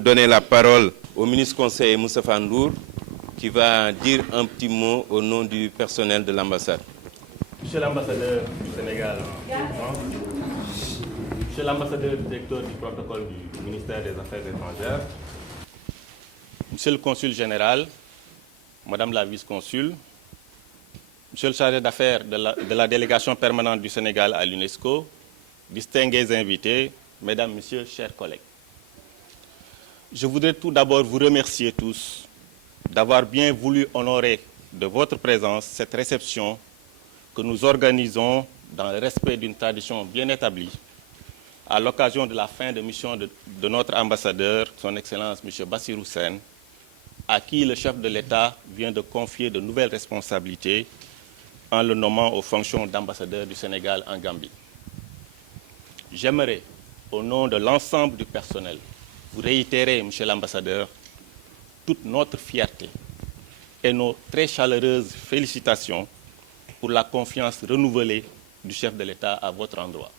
donner la parole au ministre conseiller Moustapha Ndour, qui va dire un petit mot au nom du personnel de l'ambassade. Monsieur l'ambassadeur du Sénégal en France, Monsieur l'ambassadeur directeur du protocole du ministère des Affaires étrangères, Monsieur le consul général, Madame la vice-consul, Monsieur le chargé d'affaires de la délégation permanente du Sénégal à l'UNESCO, distingués invités, Mesdames, Messieurs, chers collègues. Je voudrais tout d'abord vous remercier tous d'avoir bien voulu honorer de votre présence cette réception que nous organisons dans le respect d'une tradition bien établie à l'occasion de la fin de mission de notre ambassadeur, son Excellence M. Bassirou Sène, à qui le chef de l'État vient de confier de nouvelles responsabilités en le nommant aux fonctions d'ambassadeur du Sénégal en Gambie. J'aimerais, au nom de l'ensemble du personnel, vous réitérer, Monsieur l'ambassadeur, toute notre fierté et nos très chaleureuses félicitations pour la confiance renouvelée du chef de l'État à votre endroit.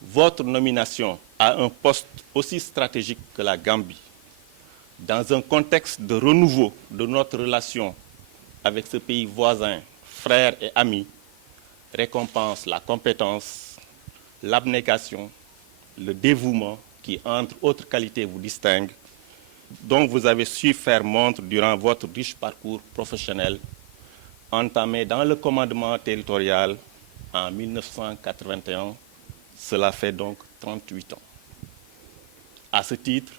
Votre nomination à un poste aussi stratégique que la Gambie, dans un contexte de renouveau de notre relation avec ce pays voisin, frère et ami, récompense la compétence, l'abnégation, le dévouement qui, entre autres qualités, vous distinguent, dont vous avez su faire montre durant votre riche parcours professionnel, entamé dans le commandement territorial en 1981. Cela fait donc 38 ans. À ce titre,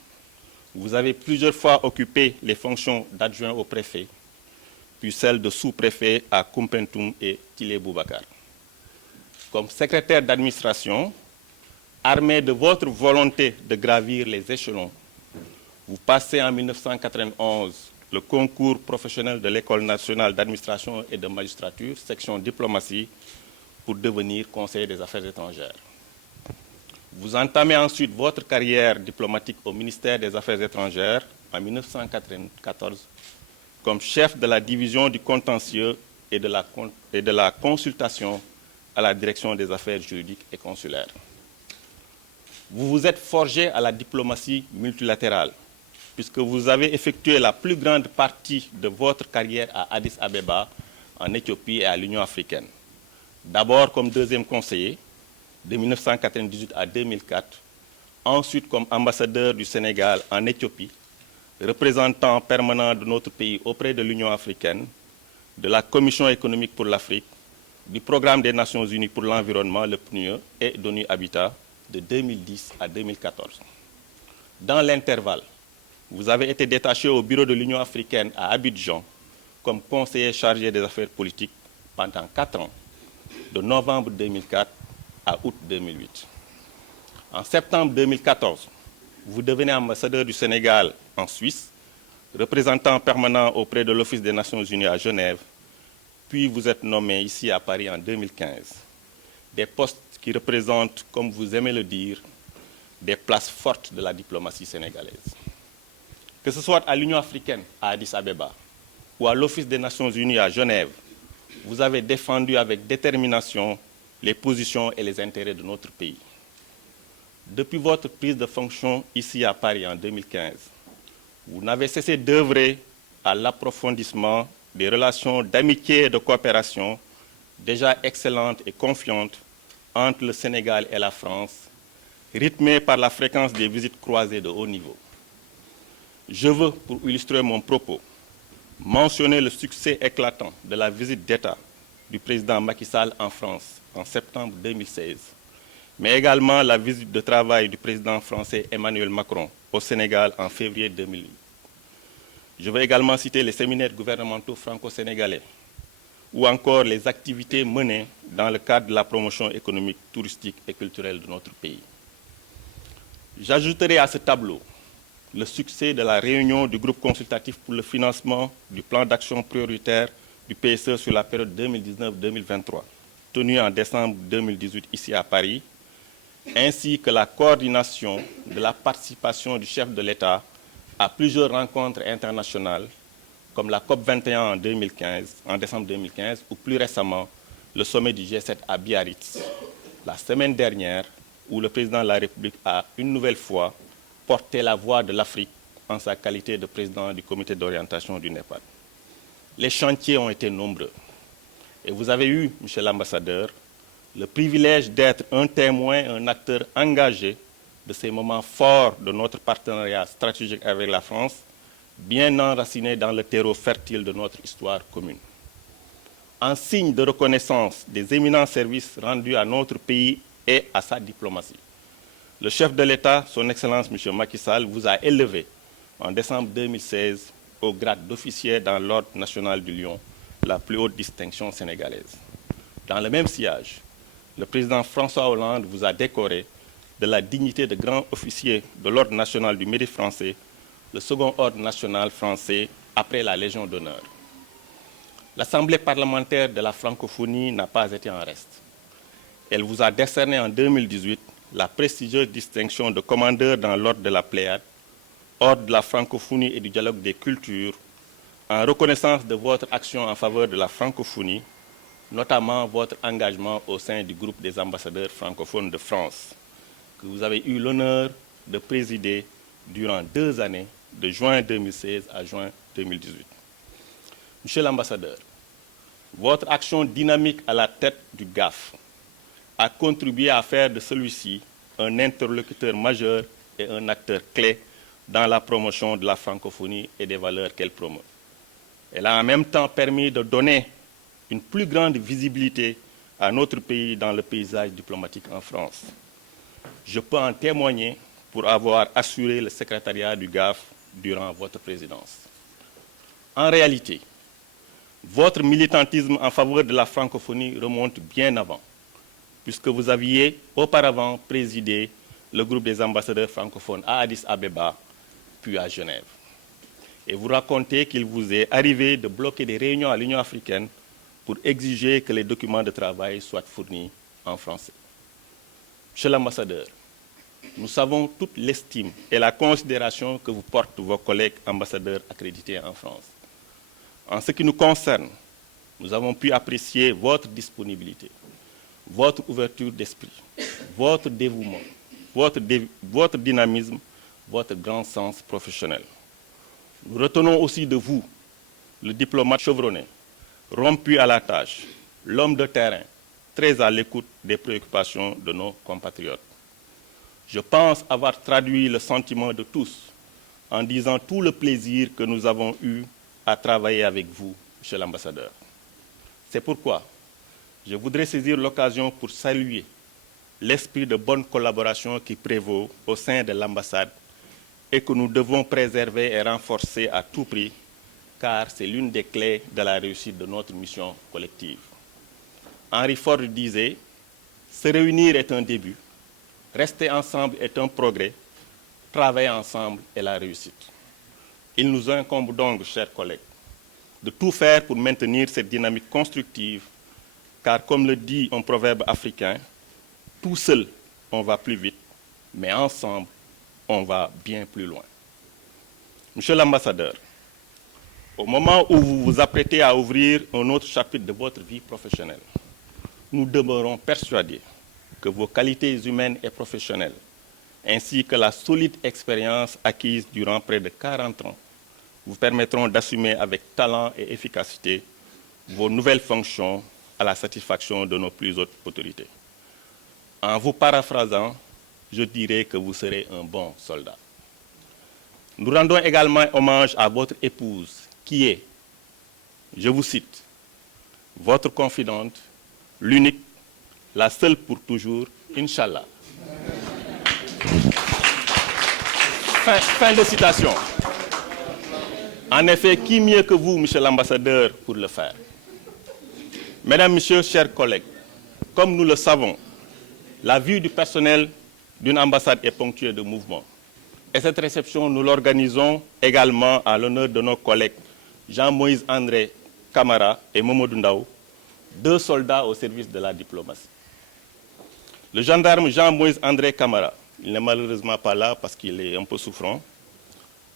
vous avez plusieurs fois occupé les fonctions d'adjoint au préfet, puis celles de sous-préfet à Koumpentoum et Tilé Boubacar. Comme secrétaire d'administration, armé de votre volonté de gravir les échelons, vous passez en 1991 le concours professionnel de l'École nationale d'administration et de magistrature, section diplomatie, pour devenir conseiller des affaires étrangères. Vous entamez ensuite votre carrière diplomatique au ministère des Affaires étrangères en 1994 comme chef de la division du contentieux et de la consultation à la direction des affaires juridiques et consulaires. Vous vous êtes forgé à la diplomatie multilatérale, puisque vous avez effectué la plus grande partie de votre carrière à Addis Abeba, en Éthiopie et à l'Union africaine. D'abord comme deuxième conseiller, de 1998 à 2004, ensuite comme ambassadeur du Sénégal en Éthiopie, représentant permanent de notre pays auprès de l'Union africaine, de la Commission économique pour l'Afrique, du Programme des Nations unies pour l'environnement, le PNUE, et d'ONU Habitat, de 2010 à 2014. Dans l'intervalle, vous avez été détaché au bureau de l'Union africaine à Abidjan comme conseiller chargé des affaires politiques pendant 4 ans, de novembre 2004 à août 2008. En septembre 2014, vous devenez ambassadeur du Sénégal en Suisse, représentant permanent auprès de l'Office des Nations unies à Genève, puis vous êtes nommé ici à Paris en 2015. Des postes qui représentent, comme vous aimez le dire, des places fortes de la diplomatie sénégalaise. Que ce soit à l'Union africaine, à Addis Abeba, ou à l'Office des Nations unies à Genève, vous avez défendu avec détermination les positions et les intérêts de notre pays. Depuis votre prise de fonction ici à Paris en 2015, vous n'avez cessé d'œuvrer à l'approfondissement des relations d'amitié et de coopération déjà excellentes et confiantes entre le Sénégal et la France, rythmées par la fréquence des visites croisées de haut niveau. Je veux, pour illustrer mon propos, mentionner le succès éclatant de la visite d'État du président Macky Sall en France en septembre 2016, mais également la visite de travail du président français Emmanuel Macron au Sénégal en février 2008. Je veux également citer les séminaires gouvernementaux franco-sénégalais ou encore les activités menées dans le cadre de la promotion économique, touristique et culturelle de notre pays. J'ajouterai à ce tableau le succès de la réunion du groupe consultatif pour le financement du plan d'action prioritaire du PSE sur la période 2019-2023, tenue en décembre 2018 ici à Paris, ainsi que la coordination de la participation du chef de l'État à plusieurs rencontres internationales, comme la COP21 en décembre 2015, ou plus récemment, le sommet du G7 à Biarritz, la semaine dernière, où le président de la République a une nouvelle fois porter la voix de l'Afrique en sa qualité de président du comité d'orientation du NEPAD. Les chantiers ont été nombreux. Et vous avez eu, monsieur l'ambassadeur, le privilège d'être un témoin, un acteur engagé de ces moments forts de notre partenariat stratégique avec la France, bien enraciné dans le terreau fertile de notre histoire commune. En signe de reconnaissance des éminents services rendus à notre pays et à sa diplomatie, le chef de l'État, son Excellence M. Macky Sall, vous a élevé en décembre 2016 au grade d'officier dans l'Ordre national du Lion, la plus haute distinction sénégalaise. Dans le même sillage, le président François Hollande vous a décoré de la dignité de grand officier de l'Ordre national du Mérite français, le second ordre national français après la Légion d'honneur. L'Assemblée parlementaire de la francophonie n'a pas été en reste. Elle vous a décerné en 2018 la prestigieuse distinction de commandeur dans l'ordre de la Pléiade, ordre de la francophonie et du dialogue des cultures, en reconnaissance de votre action en faveur de la francophonie, notamment votre engagement au sein du groupe des ambassadeurs francophones de France, que vous avez eu l'honneur de présider durant 2 années, de juin 2016 à juin 2018. Monsieur l'ambassadeur, votre action dynamique à la tête du GAF a contribué à faire de celui-ci un interlocuteur majeur et un acteur clé dans la promotion de la francophonie et des valeurs qu'elle promeut. Elle a en même temps permis de donner une plus grande visibilité à notre pays dans le paysage diplomatique en France. Je peux en témoigner pour avoir assuré le secrétariat du GAF durant votre présidence. En réalité, votre militantisme en faveur de la francophonie remonte bien avant, puisque vous aviez auparavant présidé le groupe des ambassadeurs francophones à Addis Abeba, puis à Genève. Et vous racontez qu'il vous est arrivé de bloquer des réunions à l'Union africaine pour exiger que les documents de travail soient fournis en français. Monsieur l'ambassadeur, nous savons toute l'estime et la considération que vous portent vos collègues ambassadeurs accrédités en France. En ce qui nous concerne, nous avons pu apprécier votre disponibilité, votre ouverture d'esprit, votre dévouement, votre dynamisme, votre grand sens professionnel. Nous retenons aussi de vous le diplomate chevronné, rompu à la tâche, l'homme de terrain, très à l'écoute des préoccupations de nos compatriotes. Je pense avoir traduit le sentiment de tous en disant tout le plaisir que nous avons eu à travailler avec vous, monsieur l'ambassadeur. C'est pourquoi je voudrais saisir l'occasion pour saluer l'esprit de bonne collaboration qui prévaut au sein de l'ambassade et que nous devons préserver et renforcer à tout prix, car c'est l'une des clés de la réussite de notre mission collective. Henry Ford disait « Se réunir est un début, rester ensemble est un progrès, travailler ensemble est la réussite. » Il nous incombe donc, chers collègues, de tout faire pour maintenir cette dynamique constructive, car comme le dit un proverbe africain, tout seul, on va plus vite, mais ensemble, on va bien plus loin. Monsieur l'ambassadeur, au moment où vous vous apprêtez à ouvrir un autre chapitre de votre vie professionnelle, nous demeurons persuadés que vos qualités humaines et professionnelles, ainsi que la solide expérience acquise durant près de 40 ans, vous permettront d'assumer avec talent et efficacité vos nouvelles fonctions à la satisfaction de nos plus hautes autorités. En vous paraphrasant, je dirais que vous serez un bon soldat. Nous rendons également hommage à votre épouse, qui est, je vous cite, votre confidente, l'unique, la seule pour toujours, Inch'Allah. Fin de citation. En effet, qui mieux que vous, monsieur l'ambassadeur, pour le faire? Mesdames, Messieurs, chers collègues, comme nous le savons, la vie du personnel d'une ambassade est ponctuée de mouvements. Et cette réception, nous l'organisons également à l'honneur de nos collègues Jean-Moïse André Camara et Momodou Ndaw, 2 soldats au service de la diplomatie. Le gendarme Jean-Moïse André Camara, il n'est malheureusement pas là parce qu'il est un peu souffrant,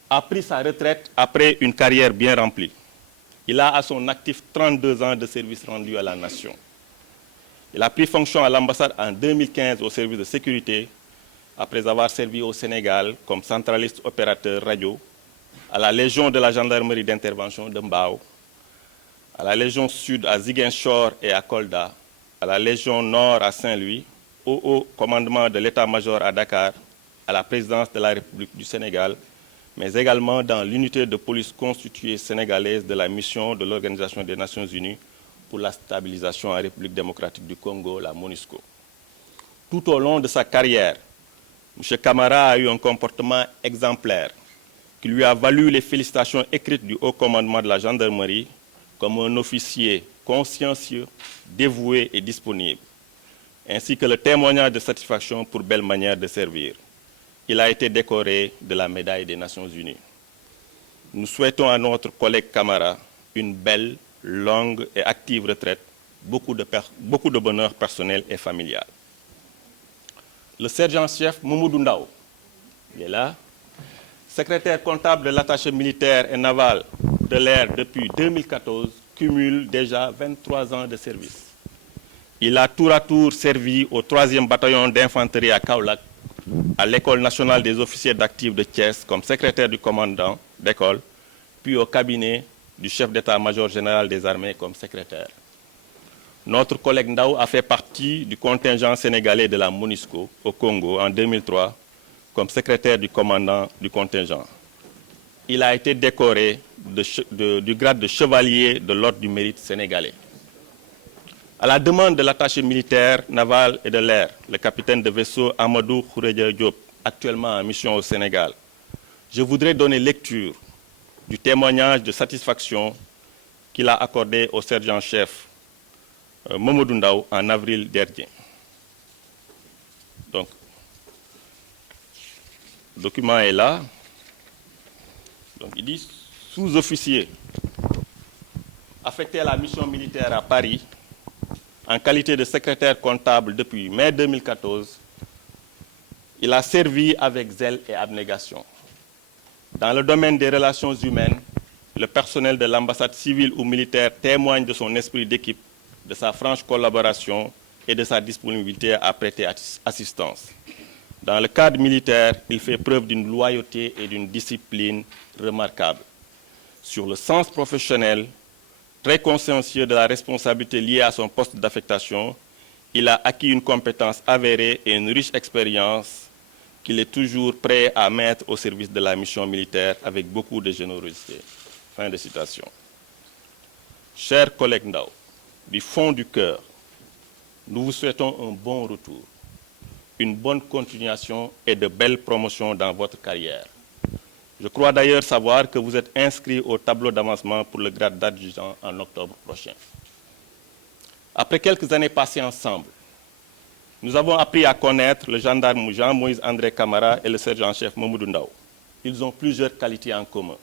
a pris sa retraite après une carrière bien remplie. Il a à son actif 32 ans de service rendu à la nation. Il a pris fonction à l'ambassade en 2015 au service de sécurité après avoir servi au Sénégal comme centraliste opérateur radio, à la Légion de la gendarmerie d'intervention de Mbao, à la Légion Sud à Ziguinchor et à Kolda, à la Légion Nord à Saint-Louis, au haut commandement de l'état-major à Dakar, à la présidence de la République du Sénégal, mais également dans l'unité de police constituée sénégalaise de la mission de l'Organisation des Nations Unies pour la stabilisation en République démocratique du Congo, la MONUSCO. Tout au long de sa carrière, M. Camara a eu un comportement exemplaire qui lui a valu les félicitations écrites du haut commandement de la gendarmerie comme un officier consciencieux, dévoué et disponible, ainsi que le témoignage de satisfaction pour belle manière de servir. Il a été décoré de la médaille des Nations Unies. Nous souhaitons à notre collègue Camara une belle, longue et active retraite, beaucoup de bonheur personnel et familial. Le sergent-chef Mamadou Ndao, il est là, secrétaire comptable de l'attaché militaire et naval de l'air depuis 2014, cumule déjà 23 ans de service. Il a tour à tour servi au 3e bataillon d'infanterie à Kaolack, à l'École nationale des officiers d'actifs de Thiès comme secrétaire du commandant d'école, puis au cabinet du chef d'état-major général des armées comme secrétaire. Notre collègue Ndao a fait partie du contingent sénégalais de la MONUSCO au Congo en 2003 comme secrétaire du commandant du contingent. Il a été décoré du grade de chevalier de l'Ordre du mérite sénégalais. À la demande de l'attaché militaire, naval et de l'air, le capitaine de vaisseau Amadou Khouredia Diop, actuellement en mission au Sénégal, je voudrais donner lecture du témoignage de satisfaction qu'il a accordé au sergent-chef Mamadou Ndao en avril dernier. Donc, le document est là. Donc, il dit sous-officier affecté à la mission militaire à Paris en qualité de secrétaire comptable depuis mai 2014, il a servi avec zèle et abnégation. Dans le domaine des relations humaines, le personnel de l'ambassade civile ou militaire témoigne de son esprit d'équipe, de sa franche collaboration et de sa disponibilité à prêter assistance. Dans le cadre militaire, il fait preuve d'une loyauté et d'une discipline remarquables. Sur le sens professionnel, très consciencieux de la responsabilité liée à son poste d'affectation, il a acquis une compétence avérée et une riche expérience qu'il est toujours prêt à mettre au service de la mission militaire avec beaucoup de générosité. Fin de citation. Chers collègues Ndao, du fond du cœur, nous vous souhaitons un bon retour, une bonne continuation et de belles promotions dans votre carrière. Je crois d'ailleurs savoir que vous êtes inscrit au tableau d'avancement pour le grade d'adjudant en octobre prochain. Après quelques années passées ensemble, nous avons appris à connaître le gendarme Jean-Moïse André Camara et le sergent-chef Mamadou Ndao. Ils ont plusieurs qualités en commun: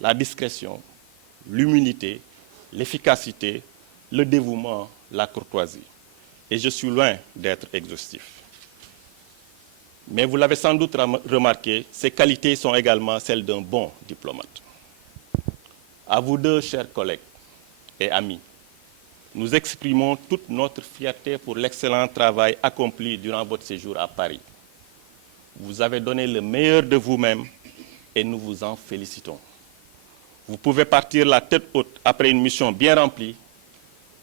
la discrétion, l'humilité, l'efficacité, le dévouement, la courtoisie. Et je suis loin d'être exhaustif. Mais vous l'avez sans doute remarqué, ces qualités sont également celles d'un bon diplomate. À vous deux, chers collègues et amis, nous exprimons toute notre fierté pour l'excellent travail accompli durant votre séjour à Paris. Vous avez donné le meilleur de vous-même et nous vous en félicitons. Vous pouvez partir la tête haute après une mission bien remplie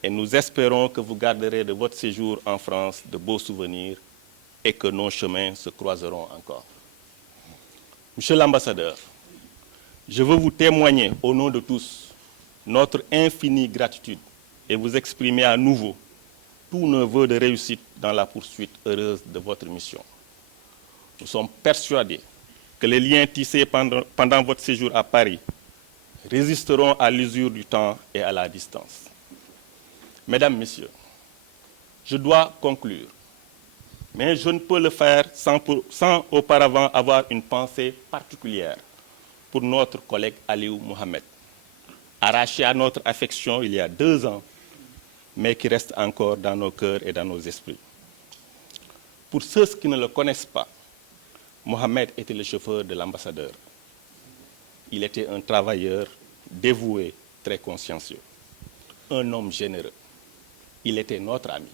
et nous espérons que vous garderez de votre séjour en France de beaux souvenirs et que nos chemins se croiseront encore. Monsieur l'ambassadeur, je veux vous témoigner au nom de tous notre infinie gratitude et vous exprimer à nouveau tous nos vœux de réussite dans la poursuite heureuse de votre mission. Nous sommes persuadés que les liens tissés pendant votre séjour à Paris résisteront à l'usure du temps et à la distance. Mesdames, Messieurs, je dois conclure, mais je ne peux le faire sans auparavant avoir une pensée particulière pour notre collègue Aliou Mohamed, arraché à notre affection il y a 2 ans, mais qui reste encore dans nos cœurs et dans nos esprits. Pour ceux qui ne le connaissent pas, Mohamed était le chauffeur de l'ambassadeur. Il était un travailleur dévoué, très consciencieux, un homme généreux. Il était notre ami.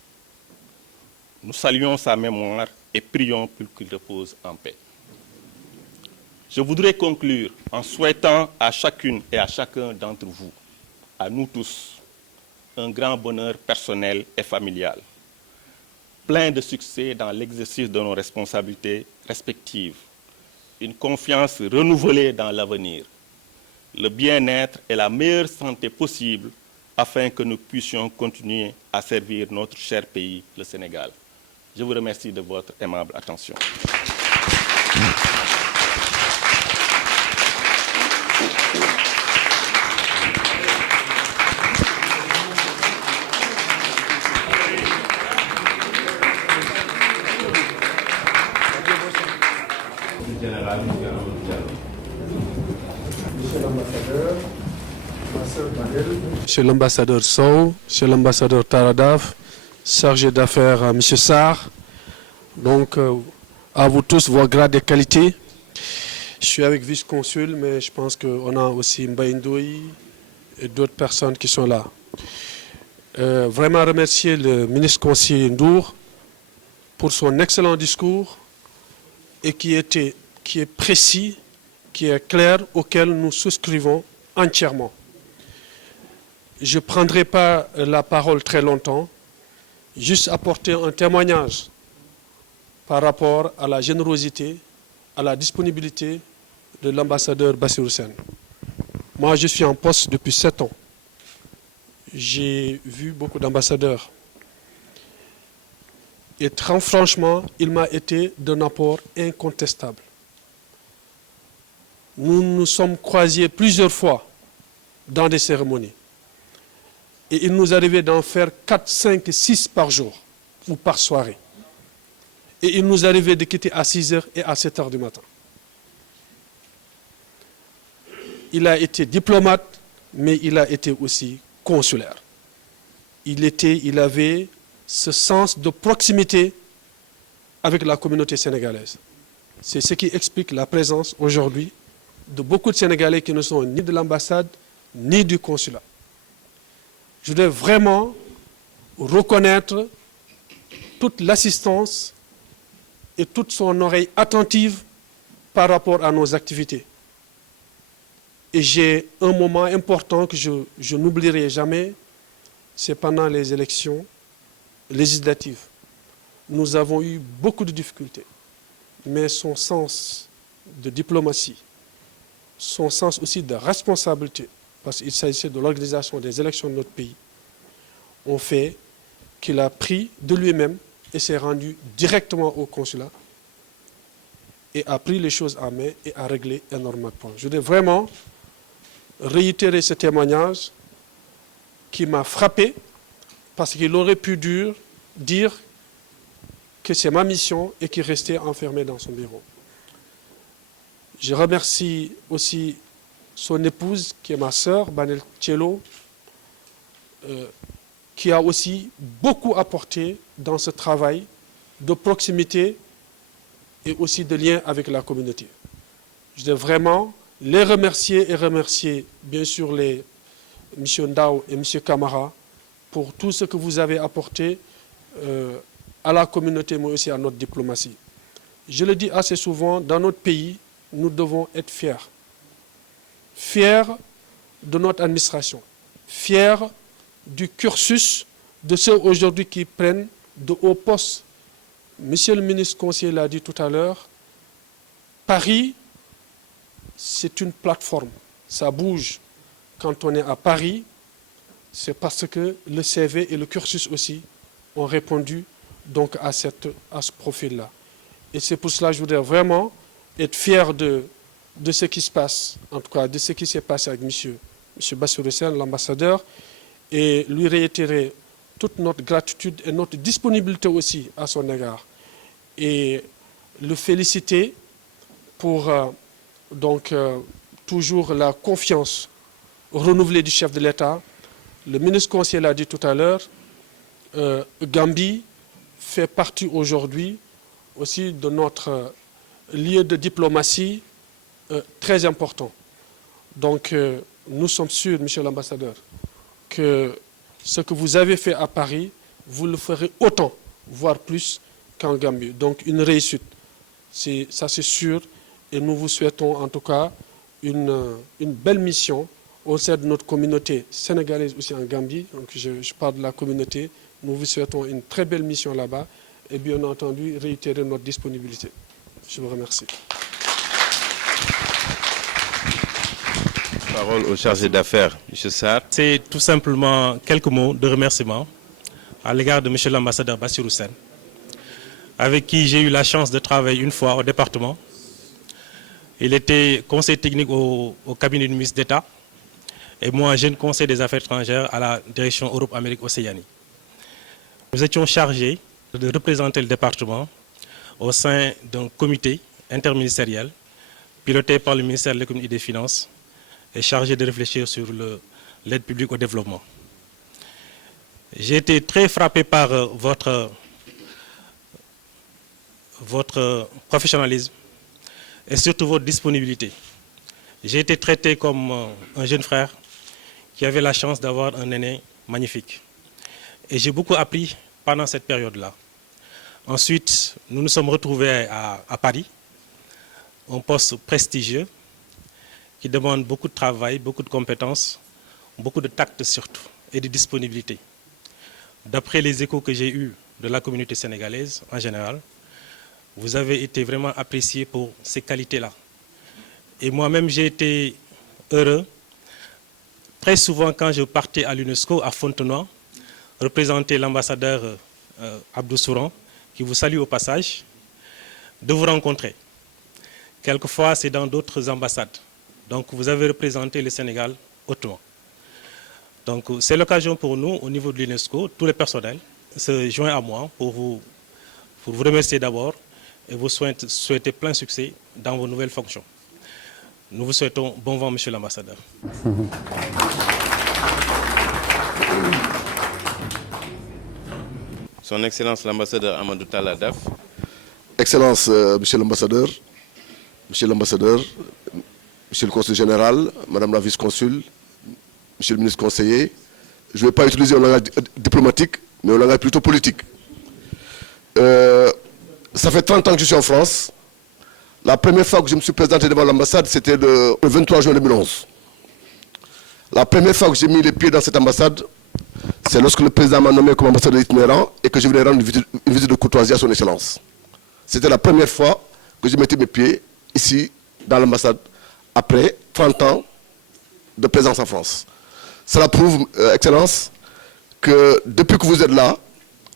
Nous saluons sa mémoire et prions pour qu'il repose en paix. Je voudrais conclure en souhaitant à chacune et à chacun d'entre vous, à nous tous, un grand bonheur personnel et familial, plein de succès dans l'exercice de nos responsabilités respectives, une confiance renouvelée dans l'avenir, le bien-être et la meilleure santé possible afin que nous puissions continuer à servir notre cher pays, le Sénégal. Je vous remercie de votre aimable attention. Monsieur l'ambassadeur Sow, monsieur l'ambassadeur Taradaf, chargé d'affaires M. Sarr, donc à vous tous vos grades et qualités. Je suis avec vice-consul, mais je pense qu'on a aussi Mbaye Ndoye et d'autres personnes qui sont là. Vraiment remercier le ministre conseiller Ndour pour son excellent discours et qui est précis, qui est clair, auquel nous souscrivons entièrement. Je ne prendrai pas la parole très longtemps, juste apporter un témoignage par rapport à la générosité, à la disponibilité de l'ambassadeur Bassirou Sène. Moi, je suis en poste depuis 7 ans. J'ai vu beaucoup d'ambassadeurs. Et très franchement, il m'a été d'un apport incontestable. Nous nous sommes croisés plusieurs fois dans des cérémonies. Et il nous arrivait d'en faire 4, 5, 6 par jour ou par soirée. Et il nous arrivait de quitter à 6 h et à 7 h du matin. Il a été diplomate, mais il a été aussi consulaire. Il avait ce sens de proximité avec la communauté sénégalaise. C'est ce qui explique la présence aujourd'hui de beaucoup de Sénégalais qui ne sont ni de l'ambassade, ni du consulat. Je voudrais vraiment reconnaître toute l'assistance et toute son oreille attentive par rapport à nos activités. Et j'ai un moment important que je n'oublierai jamais, c'est pendant les élections législatives. Nous avons eu beaucoup de difficultés, mais son sens de diplomatie, son sens aussi de responsabilité, parce qu'il s'agissait de l'organisation des élections de notre pays, ont fait qu'il a pris de lui-même et s'est rendu directement au consulat et a pris les choses en main et a réglé énormément de points. Je voudrais vraiment réitérer ce témoignage qui m'a frappé parce qu'il aurait pu dire que c'est ma mission et qu'il restait enfermé dans son bureau. Je remercie aussi son épouse, qui est ma sœur, Banel Tchelo, qui a aussi beaucoup apporté dans ce travail de proximité et aussi de lien avec la communauté. Je voudrais vraiment les remercier et remercier bien sûr M. Ndao et M. Kamara pour tout ce que vous avez apporté à la communauté, mais aussi à notre diplomatie. Je le dis assez souvent, dans notre pays, nous devons être fiers. Fiers de notre administration, fiers du cursus de ceux aujourd'hui qui prennent de hauts postes. Monsieur le ministre conseiller l'a dit tout à l'heure, Paris, c'est une plateforme, ça bouge. Quand on est à Paris, c'est parce que le CV et le cursus aussi ont répondu donc à ce profil-là. Et c'est pour cela que je voudrais vraiment être fier de ce qui se passe, en tout cas de ce qui s'est passé avec M. Bassirou Sène, l'ambassadeur, et lui réitérer toute notre gratitude et notre disponibilité aussi à son égard. Et le féliciter pour toujours la confiance renouvelée du chef de l'État. Le ministre conseiller l'a dit tout à l'heure, Gambie fait partie aujourd'hui aussi de notre lieu de diplomatie très important. Donc nous sommes sûrs, monsieur l'ambassadeur, que ce que vous avez fait à Paris, vous le ferez autant, voire plus, qu'en Gambie. Donc une réussite, ça c'est sûr. Et nous vous souhaitons en tout cas une belle mission au sein de notre communauté sénégalaise aussi en Gambie. Donc je parle de la communauté. Nous vous souhaitons une très belle mission là-bas et bien entendu réitérer notre disponibilité. Je vous remercie. Parole au chargé d'affaires, M. Sarr. C'est tout simplement quelques mots de remerciement à l'égard de M. l'ambassadeur Bassirou Sène, avec qui j'ai eu la chance de travailler une fois au département. Il était conseiller technique au cabinet du ministre d'État et moi, jeune conseiller des affaires étrangères à la direction Europe-Amérique-Océanie. Nous étions chargés de représenter le département au sein d'un comité interministériel piloté par le ministère de l'Économie et des Finances et chargé de réfléchir sur l'aide publique au développement. J'ai été très frappé par votre professionnalisme et surtout votre disponibilité. J'ai été traité comme un jeune frère qui avait la chance d'avoir un aîné magnifique. Et j'ai beaucoup appris pendant cette période-là. Ensuite, nous nous sommes retrouvés à Paris, un poste prestigieux qui demande beaucoup de travail, beaucoup de compétences, beaucoup de tact surtout et de disponibilité. D'après les échos que j'ai eus de la communauté sénégalaise en général, vous avez été vraiment apprécié pour ces qualités-là. Et moi-même, j'ai été heureux. Très souvent, quand je partais à l'UNESCO, à Fontenoy, représenter l'ambassadeur Abdou Souran, qui vous salue au passage, de vous rencontrer. Quelquefois, c'est dans d'autres ambassades. Donc, vous avez représenté le Sénégal hautement. Donc, c'est l'occasion pour nous, au niveau de l'UNESCO, tous les personnels se joignent à moi pour vous remercier d'abord et vous souhaiter plein succès dans vos nouvelles fonctions. Nous vous souhaitons bon vent, Monsieur l'ambassadeur. Son Excellence l'ambassadeur Amadou Talla Daf. Excellence, Monsieur l'ambassadeur, Monsieur le Consul général, Madame la vice-consul, Monsieur le ministre conseiller, je ne vais pas utiliser un langage diplomatique, mais un langage plutôt politique. Ça fait 30 ans que je suis en France. La première fois que je me suis présenté devant l'ambassade, c'était le 23 juin 2011. La première fois que j'ai mis les pieds dans cette ambassade, c'est lorsque le président m'a nommé comme ambassadeur itinérant et que je voulais rendre une visite de courtoisie à son Excellence. C'était la première fois que je mettais mes pieds ici, dans l'ambassade, après 30 ans de présence en France. Cela prouve, Excellence, que depuis que vous êtes là,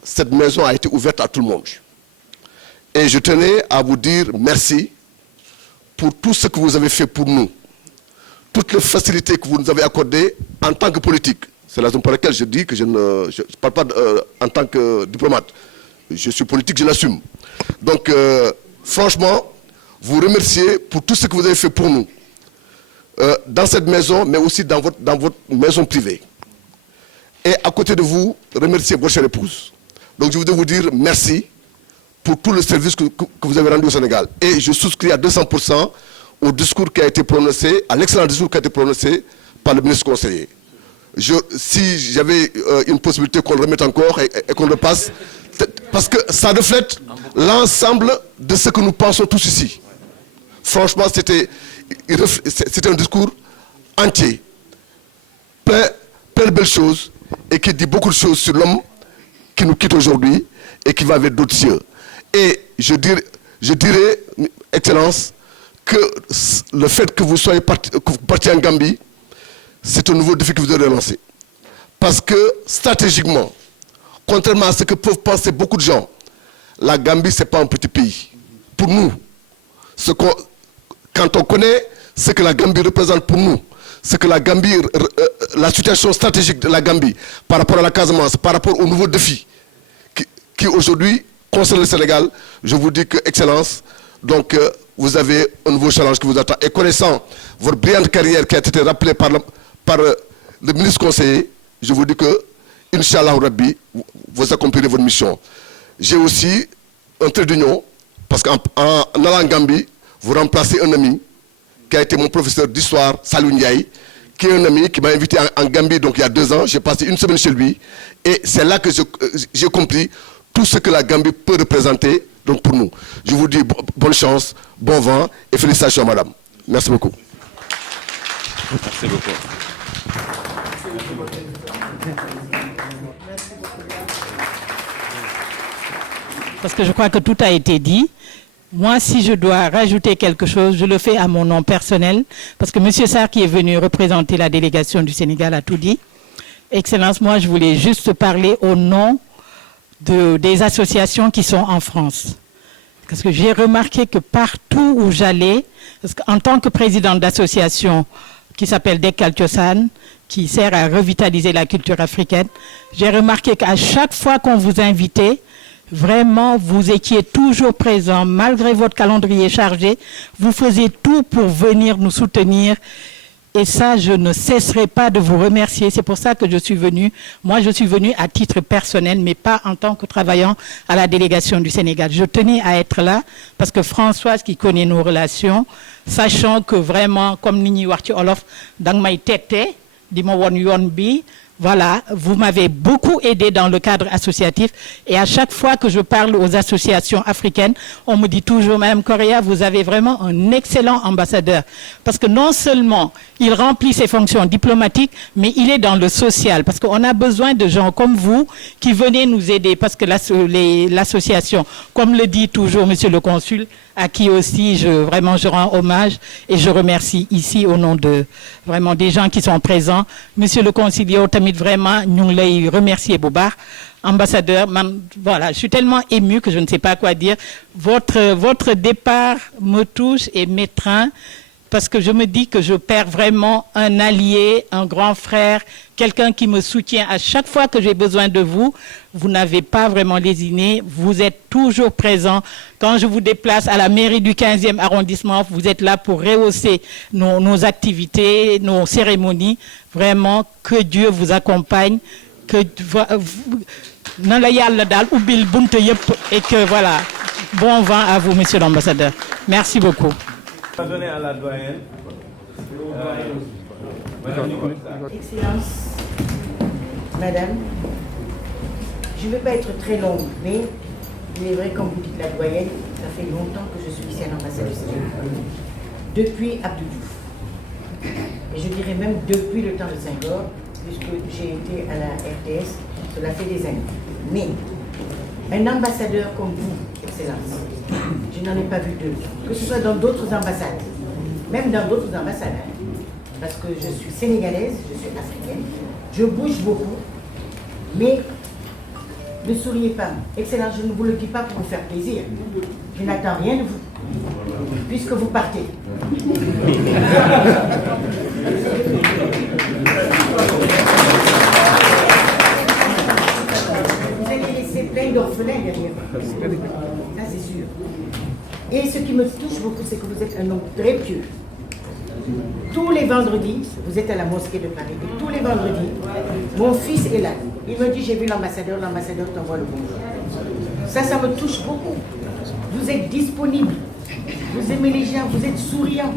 cette maison a été ouverte à tout le monde. Et je tenais à vous dire merci pour tout ce que vous avez fait pour nous. Toutes les facilités que vous nous avez accordées en tant que politique. C'est la raison pour laquelle je dis que je ne parle pas en tant que diplomate. Je suis politique, je l'assume. Donc, franchement, vous remercier pour tout ce que vous avez fait pour nous. Dans cette maison, mais aussi dans votre maison privée. Et à côté de vous, remercier votre chère épouse. Donc, je voudrais vous dire merci pour tout le service que vous avez rendu au Sénégal. Et je souscris à 200% au discours qui a été prononcé, à l'excellent discours qui a été prononcé par le ministre conseiller. Si j'avais une possibilité qu'on le remette encore et qu'on le passe, parce que ça reflète l'ensemble de ce que nous pensons tous ici. Franchement, c'était un discours entier, plein de belles choses et qui dit beaucoup de choses sur l'homme qui nous quitte aujourd'hui et qui va vers d'autres cieux. Et je dirais, Excellence, que le fait que vous soyez parti en Gambie, c'est un nouveau défi que vous devez relancer. Parce que stratégiquement, contrairement à ce que peuvent penser beaucoup de gens, la Gambie, ce n'est pas un petit pays. Pour nous, quand on connaît ce que la Gambie représente pour nous, la situation stratégique de la Gambie par rapport à la Casamance, par rapport aux nouveaux défis qui aujourd'hui concernent le Sénégal, je vous dis que, Excellence, donc vous avez un nouveau challenge qui vous attend. Et connaissant votre brillante carrière qui a été rappelée par le ministre conseiller, je vous dis que, Inch'Allah Rabbi, vous accomplirez votre mission. J'ai aussi un trait d'union, parce qu'en allant en Gambie, vous remplacez un ami qui a été mon professeur d'histoire, Salou Ndiaye, qui est un ami qui m'a invité en Gambie donc il y a 2 ans. J'ai passé une semaine chez lui et c'est là que j'ai compris tout ce que la Gambie peut représenter donc pour nous. Je vous dis bonne chance, bon vent et félicitations madame. Merci beaucoup. Merci beaucoup. Parce que je crois que tout a été dit. Moi, si je dois rajouter quelque chose, je le fais à mon nom personnel, parce que M. Sarr, qui est venu représenter la délégation du Sénégal, a tout dit. Excellence, moi, je voulais juste parler au nom des associations qui sont en France. Parce que j'ai remarqué que partout où j'allais, en tant que présidente d'association qui s'appelle Dekkal Thiossane, qui sert à revitaliser la culture africaine, j'ai remarqué qu'à chaque fois qu'on vous invitait, vraiment, vous étiez toujours présent, malgré votre calendrier chargé. Vous faisiez tout pour venir nous soutenir. Et ça, je ne cesserai pas de vous remercier. C'est pour ça que je suis venue. Moi, je suis venue à titre personnel, mais pas en tant que travaillant à la délégation du Sénégal. Je tenais à être là parce que Françoise, qui connaît nos relations, sachant que vraiment, comme Nini Warti Olof, dans ma tête, Dimo Won Yon Bi, voilà, vous m'avez beaucoup aidé dans le cadre associatif et à chaque fois que je parle aux associations africaines, on me dit toujours, Madame Correa, vous avez vraiment un excellent ambassadeur. Parce que non seulement il remplit ses fonctions diplomatiques, mais il est dans le social. Parce qu'on a besoin de gens comme vous qui venez nous aider. Parce que l'association, comme le dit toujours Monsieur le Consul, à qui aussi je rends hommage et je remercie ici au nom de vraiment des gens qui sont présents. Monsieur le Consul, tamit vraiment, nous les remercier Bobar. Ambassadeur, voilà, je suis tellement émue que je ne sais pas quoi dire. Votre départ me touche et m'étreint parce que je me dis que je perds vraiment un allié, un grand frère, quelqu'un qui me soutient à chaque fois que j'ai besoin de vous. Vous n'avez pas vraiment lésiné, vous êtes toujours présent. Quand je vous déplace à la mairie du 15e arrondissement, vous êtes là pour rehausser nos activités, nos cérémonies. Vraiment, que Dieu vous accompagne, que et que voilà, bon vent à vous, monsieur l'ambassadeur. Merci beaucoup. À la doyenne. Excellence, Madame, je ne veux pas être très longue, mais il est vrai, comme vous dites la doyenne, ça fait longtemps que je suis ici à l'ambassade du Sénégal, depuis Abdou Diouf. Et je dirais même depuis le temps de Senghor, puisque j'ai été à la RTS, cela fait des années. Mais un ambassadeur comme vous, Excellence, je n'en ai pas vu deux, que ce soit dans d'autres ambassades, même dans d'autres ambassades, parce que je suis sénégalaise, je suis africaine, je bouge beaucoup, mais ne souriez pas. Excellence, je ne vous le dis pas pour vous faire plaisir, je n'attends rien de vous, puisque vous partez. Vous allez laisser plein d'orphelins derrière vous. Ça, c'est sûr. Et ce qui me touche beaucoup, c'est que vous êtes un homme très pieux. Tous les vendredis, vous êtes à la mosquée de Paris, et tous les vendredis, mon fils est là. Il me dit, j'ai vu l'ambassadeur t'envoie le bonjour. Ça me touche beaucoup. Vous êtes disponible, vous aimez les gens, vous êtes souriant.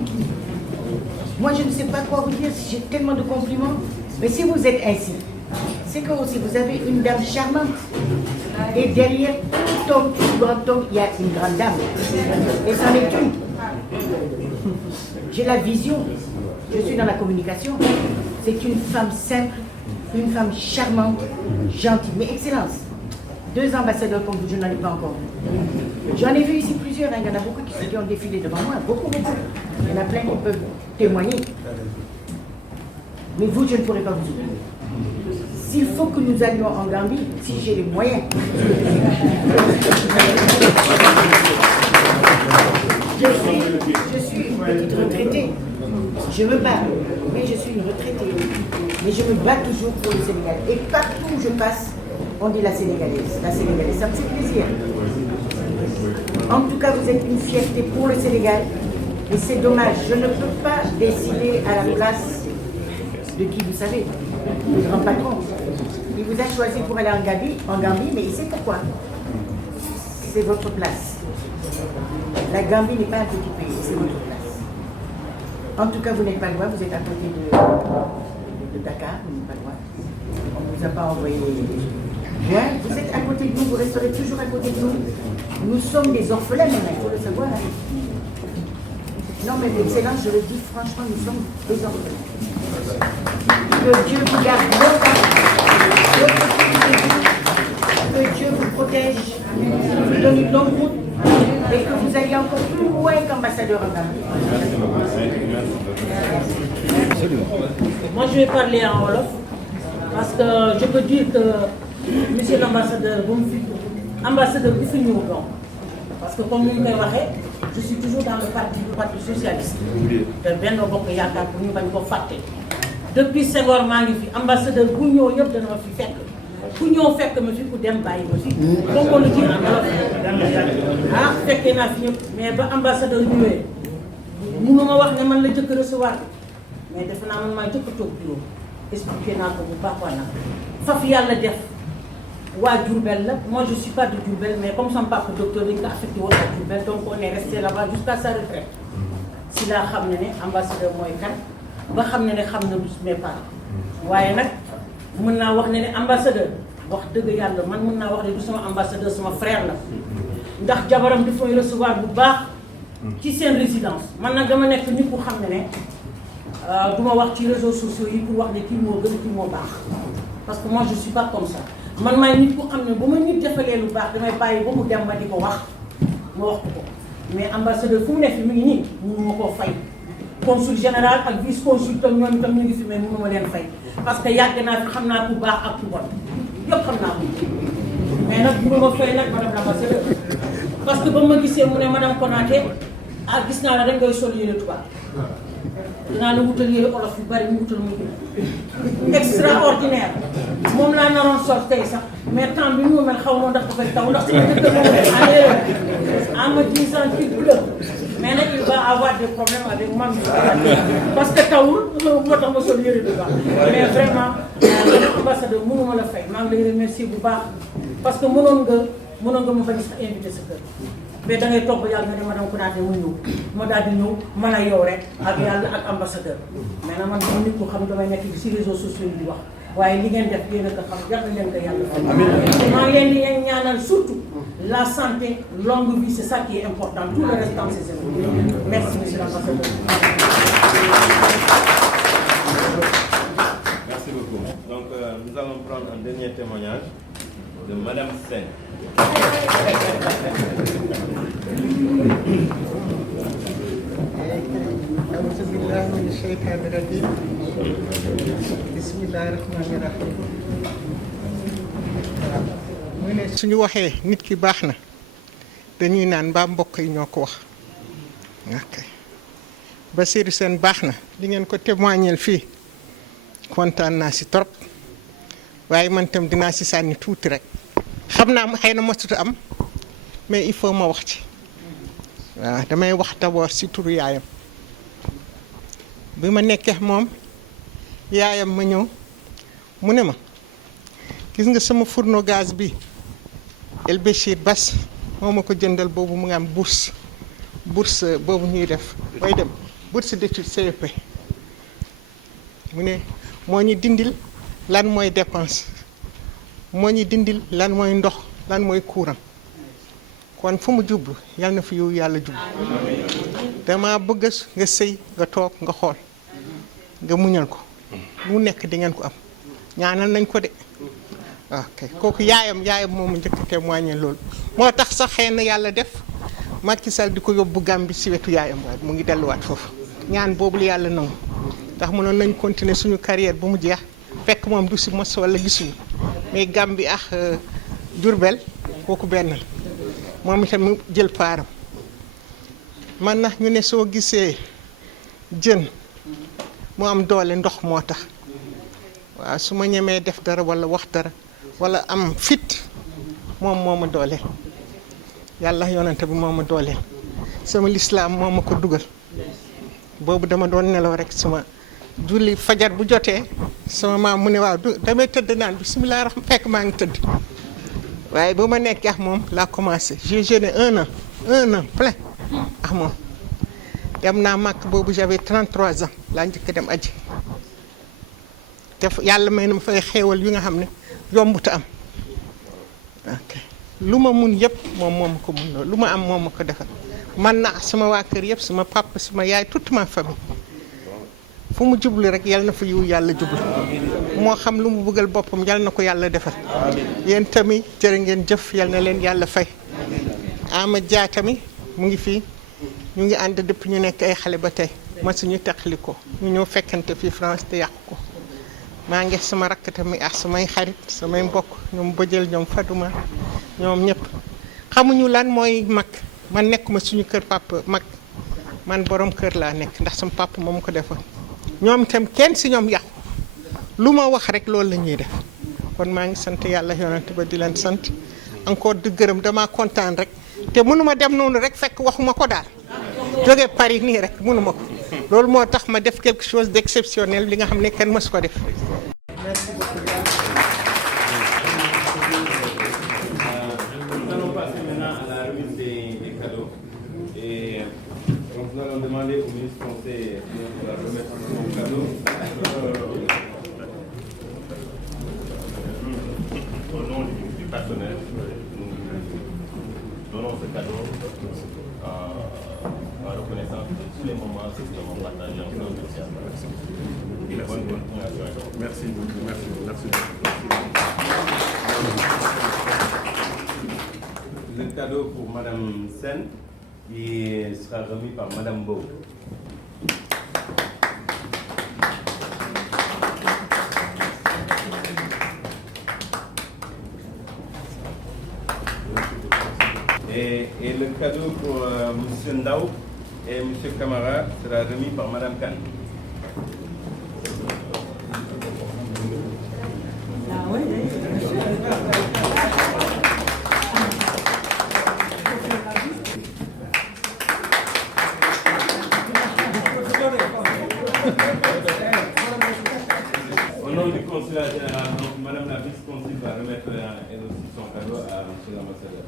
Moi, je ne sais pas quoi vous dire, j'ai tellement de compliments. Mais si vous êtes ainsi, c'est que aussi vous avez une dame charmante. Et derrière tout homme, tout grand homme, il y a une grande dame. Et c'en est une. J'ai la vision, je suis dans la communication. C'est une femme simple, une femme charmante, gentille, mais excellence. 2 ambassadeurs comme vous, je n'en ai pas encore vu. J'en ai vu ici plusieurs, hein. Il y en a beaucoup qui ont défilé devant moi, beaucoup. Il y en a plein qui peuvent témoigner. Mais vous, je ne pourrai pas vous oublier. S'il faut que nous allions en Gambie, si j'ai les moyens. Je suis une petite retraitée. Je me bats, mais je suis une retraitée. Mais je me bats toujours pour le Sénégal. Et partout où je passe, on dit la Sénégalaise. La Sénégalaise, ça me fait plaisir. En tout cas, vous êtes une fierté pour le Sénégal. Et c'est dommage, je ne peux pas décider à la place de qui vous savez, le grand patron. Il vous a choisi pour aller en Gambie, mais il sait pourquoi. C'est votre place. La Gambie n'est pas un petit pays, c'est votre place. En tout cas, vous n'êtes pas loin, vous êtes à côté de Dakar, vous n'êtes pas loin. On ne vous a pas envoyé Bien, vous êtes à côté de nous, vous resterez toujours à côté de nous. Nous sommes des orphelins, il faut le savoir. Hein. Non, mais l'excellence, je le dis franchement, nous sommes des orphelins. Que Dieu vous garde longtemps. Que Dieu vous protège, vous donne une longue route et que vous ayez encore plus loin qu'ambassadeur en Gambie. Moi, je vais parler en Wolof parce que je peux dire que monsieur l'ambassadeur, ambassadeur bu fi ñëw donc parce que comme ni ñu koy waxee je suis toujours dans le parti socialiste te Benno Bokk Yaakaar pour ñu bañ ko fàtte. Depuis Senghor maa ngi fi ambassadeur bu ñëw yëpp dana ma fi fekk ku ñëw fekk ma fi ku dem bàyyi ma fi comme on le dit en Wolof ah fekkee naa fi ñëpp mais ba ambassadeur ñëwee mënuma wax ne man la jëkk recevoir mais defe naa man maa jëkk toog bureau expliqué naa ko bu baax waa nag faf yàlla def waa Diourbel la moi je suis pas de Diourbel mais comme son papa docteur dañ ko affecté woon à Diourbel donc on est resté là-bas jusqu'à sa retraite si laa xam ne ambassadeur mooy kan ba xam ne xam na mes parents waaye nag mën naa wax ne ambassadeur wax dëgg yàlla man mën naa wax ne du sama ambassadeur sama frère la ndax jabaram di fay recevoir bu baax ci seen résidence man nag dama nekk nit ku xam ne du ma wax ci réseaux sociaux yi pour wax ne kii moo gën kii moo baax parce que moi je suis pas comme ça man maay nit ku xam ne bu ma nit defalee lu baax damay bàyyi ba mu dem ma di ko wax ma wax ko mais ambassadeur fu mu nekk mi ngi nii mënu ma koo fay consul général ak vice consul tam ñoom itam ñu ngi fi mais mënu ma leen fay parce que yàgg naa fi xam naa ku baax ak ku bon yëpp xam naa ko mais nag mënu ma fay nag madame l'ambassadeur parce que ba ma gisee mu ne madame Konaté ah gis naa la dañ koy sol yére tubaab dinaa la wutal yére olof yu bari mu wutal mu extraordinaire moom laa naroon sol tey sax mais temps bi mu mel xaw ma ndax dafay taw ndax sama dëkk moom en me disant qu'il pleut mais nag il va avoir des problèmes avec moi parce que tawul moo tax ma sol yére bu baax mais vraiment ambassadeur mënu ma la fay maa ngi lay remercier bu baax parce que mënoon nga ma bañ sax invité sa kër mais da ngay toog ba yàlla nga ne madame Konaté mu ñëw ma daal di ñëw mën a yow rek ak yàlla ak ambassadeur mais nag man sama nit ko xam damay nekk ci réseaux sociaux yi di wax waaye li ngeen def yéen a ko xam yàlla leen ko yàlla maa ngi leen di ñaanal surtout la santé longue vie c'est ça qui est important tout le reste dans ces événements merci monsieur l'ambassadeur. Merci beaucoup. Donc nous allons prendre un dernier témoignage de madame Sen. أعوذ بالله من الشيطان الرجيم بسم الله الرحمن الرحيم mu ne suñu waxee nit ki baax na dañuy naan mbaa mbokk yi ñoo ko wax ok Bassirou Sène baax na li ngeen ko témoigner fii kontaan naa si trop waaye man tam dinaa si sànni tuuti rek xam naa xëy na mosut am mais il faut ma wax ci waaw damay wax d'abord si turu yaayam bi ma nekkee moom yaayam ma ñëw mu ne ma gis nga sama fourneau gaz bi El Béchir Bass moo ma ko jëndal boobu mu ngi am bourse boobu ñuy def bay dem bourse d'études CEP mu ne moo ñu dindil lan mooy dépense moo ñu dindil lan mooy ndox lan mooy courant kon fu mu jublu yal na fi yow yàlla jublu dama bëgg nga sëy nga toog nga xool nga muñal ko mu nekk di ngeen ko am ñaanal nañ ko de ok kooku yaayam moomu njëkk témoigner loolu moo tax sax xëy na yàlla def Macky Sall di ko yóbbu Gambie si wetu yaayam waaye mu ngi delluwaat foofu ñaan boobu la yàlla nangu ndax mënoon nañ continuer suñu carrière ba mu jeex fekk moom du si mos wala gisuñu mais Gambie ak Diourbel kooku benn la moom itam mu jël paaram man na ñu ne soo gisee jën mu am doole ndox moo tax waaw su ma ñemee def dara wala wax dara wala am fit moom moo ma doole yàlla yonante bi moo ma doole sama lislaam moo ma ko dugal boobu dama doon nelaw rek sama julli fajar bu jotee sama maam mu ne waaw damay tëdd naan bismillah rahmaan fekk maa ngi tëdd waaye ba ma nekk ak moom laa commencé j'ai jeûné un an plein ak moom dem naa màkk boobu j'avais 33 ans laa njëkk dem aji te yàlla may na ma fay xéewal yu nga xam ne yombuta am ok lu ma mun yëpp moom moo ma ko mun loolu lu ma am moo ma ko defal man na sama waa kër yëpp sama papa sama yaay toute ma famille fu mu jublu rek yal na fa yiw yàlla jublu moo xam lu mu bëggal boppam yal na ko yàlla defal yéen tamit jërë ngeen jëf yal na leen yàlla fay Ama Dia tamit mu ngi fii ñu ngi ànd depuis ñu nekk ay xale ba tey ma suñu teqali ko ñu ñëw fekkante fii France te yàqu ko maa ngi sama rakk tamit ak samay xarit samay mbokk ñoom bëjël ñoom Fadouma ñoom ñëpp xamuñu lan mooy mag man nekkuma suñu kër papa mag man borom kër laa nekk ndax sama papa moom ko defoon ñoom itam kenn si ñoom yàqu lu ma wax rek loolu la ñuy def kon maa ngi sant yàlla yonent ba di leen sant encore di gërëm dama kontaan rek te mënuma dem noonu rek fekk waxuma ko daal jóge Paris nii rek mënuma ko loolu moo tax ma def quelque chose d'exceptionnel li nga xam ne kenn mësu ko def. Merci beaucoup. Nous allons passer maintenant à la remise des cadeaux. Et donc nous allons demander au ministre français de la remettre son cadeau. Au nom du personnel, nous donnons ce cadeau en reconnaissance de tous les moments que nous avons partagés ensemble. Bonne continuation. Merci beaucoup. Merci. Le cadeau pour Madame Sen qui sera remis par Madame Beau. Et le cadeau pour Monsieur Ndao et Monsieur Camara sera remis par Madame Kane. Au nom du consulat général, Madame la vice-consul va remettre elle aussi son cadeau à Monsieur l'ambassadeur.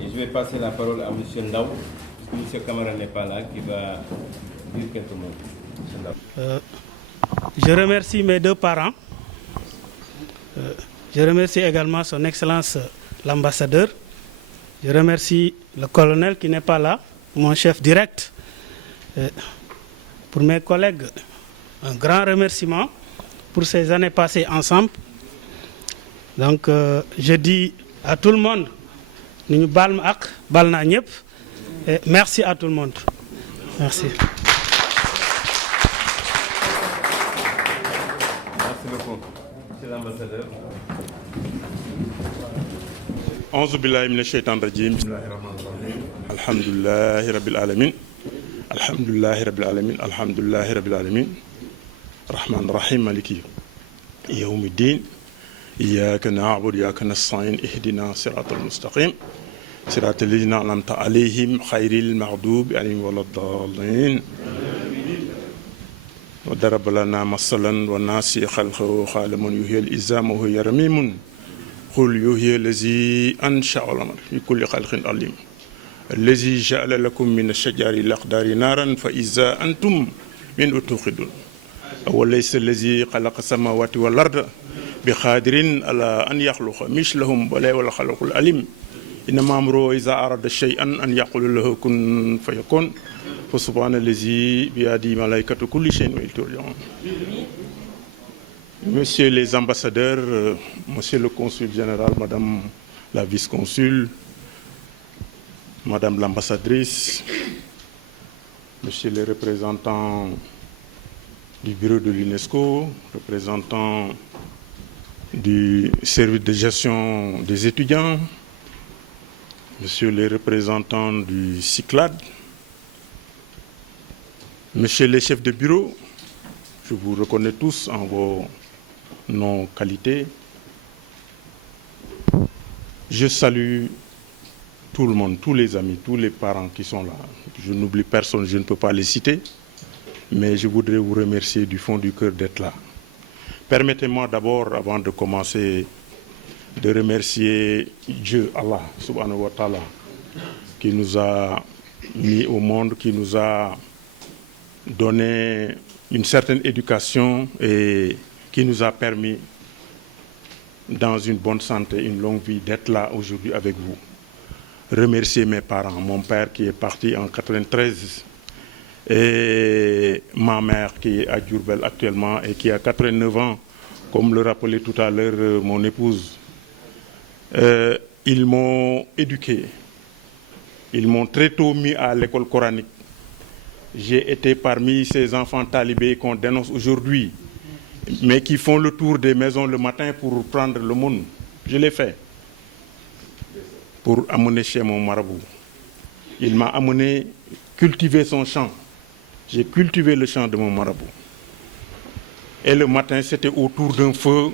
Et je vais passer la parole à Monsieur Ndao, parce que Monsieur Camara n'est pas là, qui va dire quelques mots. Je remercie mes deux parents. Je remercie également son Excellence l'ambassadeur. Je remercie le colonel qui n'est pas là, mon chef direct. Pour mes collègues, un grand remerciement pour ces années passées ensemble. Donc, je dis à tout le monde, nous balm ak, balna ñep. Merci à tout le monde. Merci. Merci beaucoup. Monsieur l'ambassadeur. A'uuzu billahi minash shaytanir rajim. Bismillahir rahmanir rahim. Alhamdulillahi rabbil alamin. Alhamdulillahi rabbil alamin. Alhamdulillahi rabbil alamin. Rahmanir rahim maliki yawmiddin. Iyyaka na'budu wa iyyaka nasta'in. Ihdina siratal mustaqim. Siratal ladzina an'amta alayhim ghayril maghdubi alayhim waladdallin. وضرب لنا مثلا وناسي خلقه قال من يحيي العظام وهي رميم قل يحيي الذي انشا الامر بكل خلق عليم الذي جعل لكم من الشجر الاخضر نارا فاذا انتم منه توقدون وليس الذي خلق السماوات والارض بقادر على ان يخلق مثلهم ولا خلق العليم انما امره اذا اراد شيئا ان يقول له كن فيكون فسبحان الذي بيده ملائكة كل شيء وإليه ترجعون. Messieurs les ambassadeurs, Monsieur le consul général, Madame la vice-consul, Madame l'ambassadrice, Monsieur les représentants du bureau de l'UNESCO, représentants du service de gestion des étudiants, Monsieur les représentants du CICLAD, Monsieur les chefs de bureau, je vous reconnais tous en vos noms qualités. Je salue tout le monde, tous les amis, tous les parents qui sont là. Je n'oublie personne, je ne peux pas les citer, mais je voudrais vous remercier du fond du cœur d'être là. Permettez-moi d'abord, avant de commencer, de remercier Dieu, Allah, subhanahu wa ta'ala, qui nous a mis au monde, qui nous a donné une certaine éducation et qui nous a permis, dans une bonne santé, une longue vie, d'être là aujourd'hui avec vous. Remercier mes parents, mon père qui est parti en 93 et ma mère qui est à Diourbel actuellement et qui a 89 ans, comme le rappelait tout à l'heure mon épouse. Ils m'ont éduqué, ils m'ont très tôt mis à l'école coranique. J'ai été parmi ces enfants talibés qu'on dénonce aujourd'hui, mais qui font le tour des maisons le matin pour prendre le monde. Je l'ai fait pour amener chez mon marabout. Il m'a amené cultiver son champ. J'ai cultivé le champ de mon marabout. Et le matin, c'était autour d'un feu,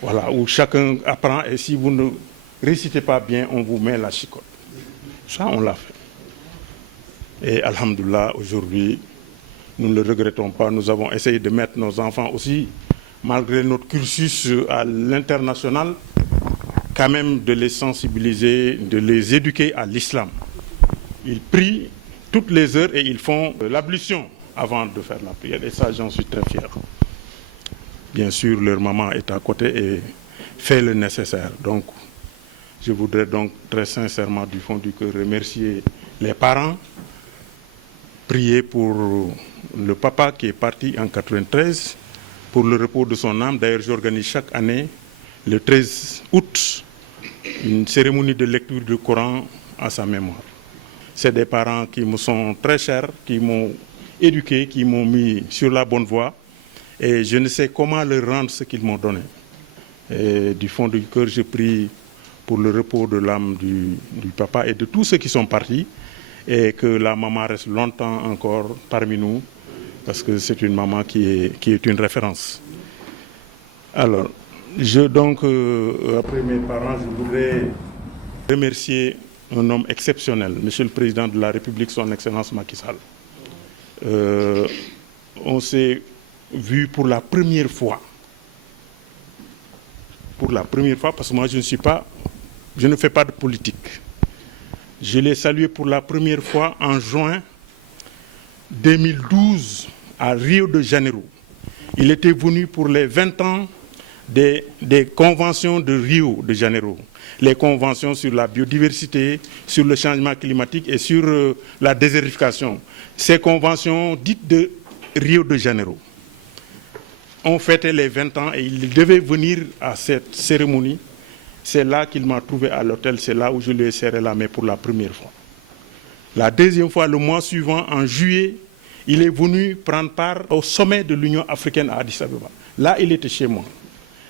voilà, où chacun apprend. Et si vous ne récitez pas bien, on vous met la chicotte. Ça, on l'a fait. Et alhamdoulilah, aujourd'hui, nous ne le regrettons pas. Nous avons essayé de mettre nos enfants aussi, malgré notre cursus à l'international, quand même de les sensibiliser, de les éduquer à l'islam. Ils prient toutes les heures et ils font l'ablution avant de faire la prière. Et ça, j'en suis très fier. Bien sûr, leur maman est à côté et fait le nécessaire. Donc, je voudrais donc très sincèrement, du fond du cœur, remercier les parents, prier pour le papa qui est parti en 93, pour le repos de son âme. D'ailleurs, j'organise chaque année, le 13 août, une cérémonie de lecture du Coran à sa mémoire. C'est des parents qui me sont très chers, qui m'ont éduqué, qui m'ont mis sur la bonne voie. Et je ne sais comment leur rendre ce qu'ils m'ont donné. Et du fond du cœur, je prie pour le repos de l'âme du papa et de tous ceux qui sont partis. Et que la maman reste longtemps encore parmi nous, parce que c'est une maman qui est une référence. Alors, après mes parents, je voudrais remercier un homme exceptionnel, Monsieur le Président de la République, son Excellence Macky Sall. On s'est vu pour la première fois. Pour la première fois, parce que moi, je ne fais pas de politique. Je l'ai salué pour la première fois en juin 2012 à Rio de Janeiro. Il était venu pour les 20 ans des conventions de Rio de Janeiro. Les conventions sur la biodiversité, sur le changement climatique et sur la désertification. Ces conventions dites de Rio de Janeiro. On fêtait les 20 ans et il devait venir à cette cérémonie. C'est là qu'il m'a trouvé à l'hôtel, c'est là où je lui ai serré la main pour la première fois. La deuxième fois, le mois suivant, en juillet, il est venu prendre part au sommet de l'Union africaine à Addis Abeba. Là, il était chez moi.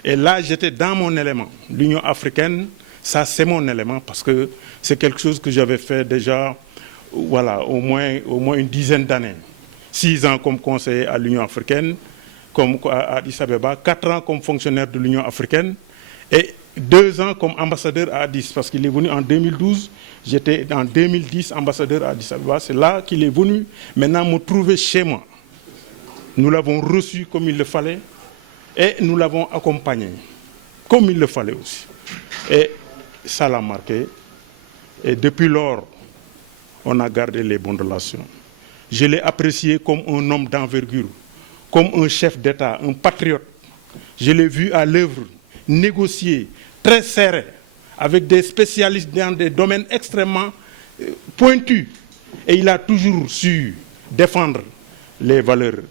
Et là, j'étais dans mon élément. L'Union africaine, ça c'est mon élément parce que c'est quelque chose que j'avais fait déjà, voilà, au moins une dizaine d'années. 6 ans comme conseiller à l'Union africaine, comme à Addis Abeba, 4 ans comme fonctionnaire de l'Union africaine et 2 ans comme ambassadeur à Addis, parce qu'il est venu en 2012, j'étais en 2010 ambassadeur à Addis Abeba. C'est là qu'il est venu maintenant me trouver chez moi. Nous l'avons reçu comme il le fallait et nous l'avons accompagné comme il le fallait aussi. Et ça l'a marqué. Et depuis lors, on a gardé les bonnes relations. Je l'ai apprécié comme un homme d'envergure, comme un chef d'État, un patriote. Je l'ai vu à l'œuvre négocier très serré avec des spécialistes dans des domaines extrêmement pointus. Et il a toujours su défendre les valeurs,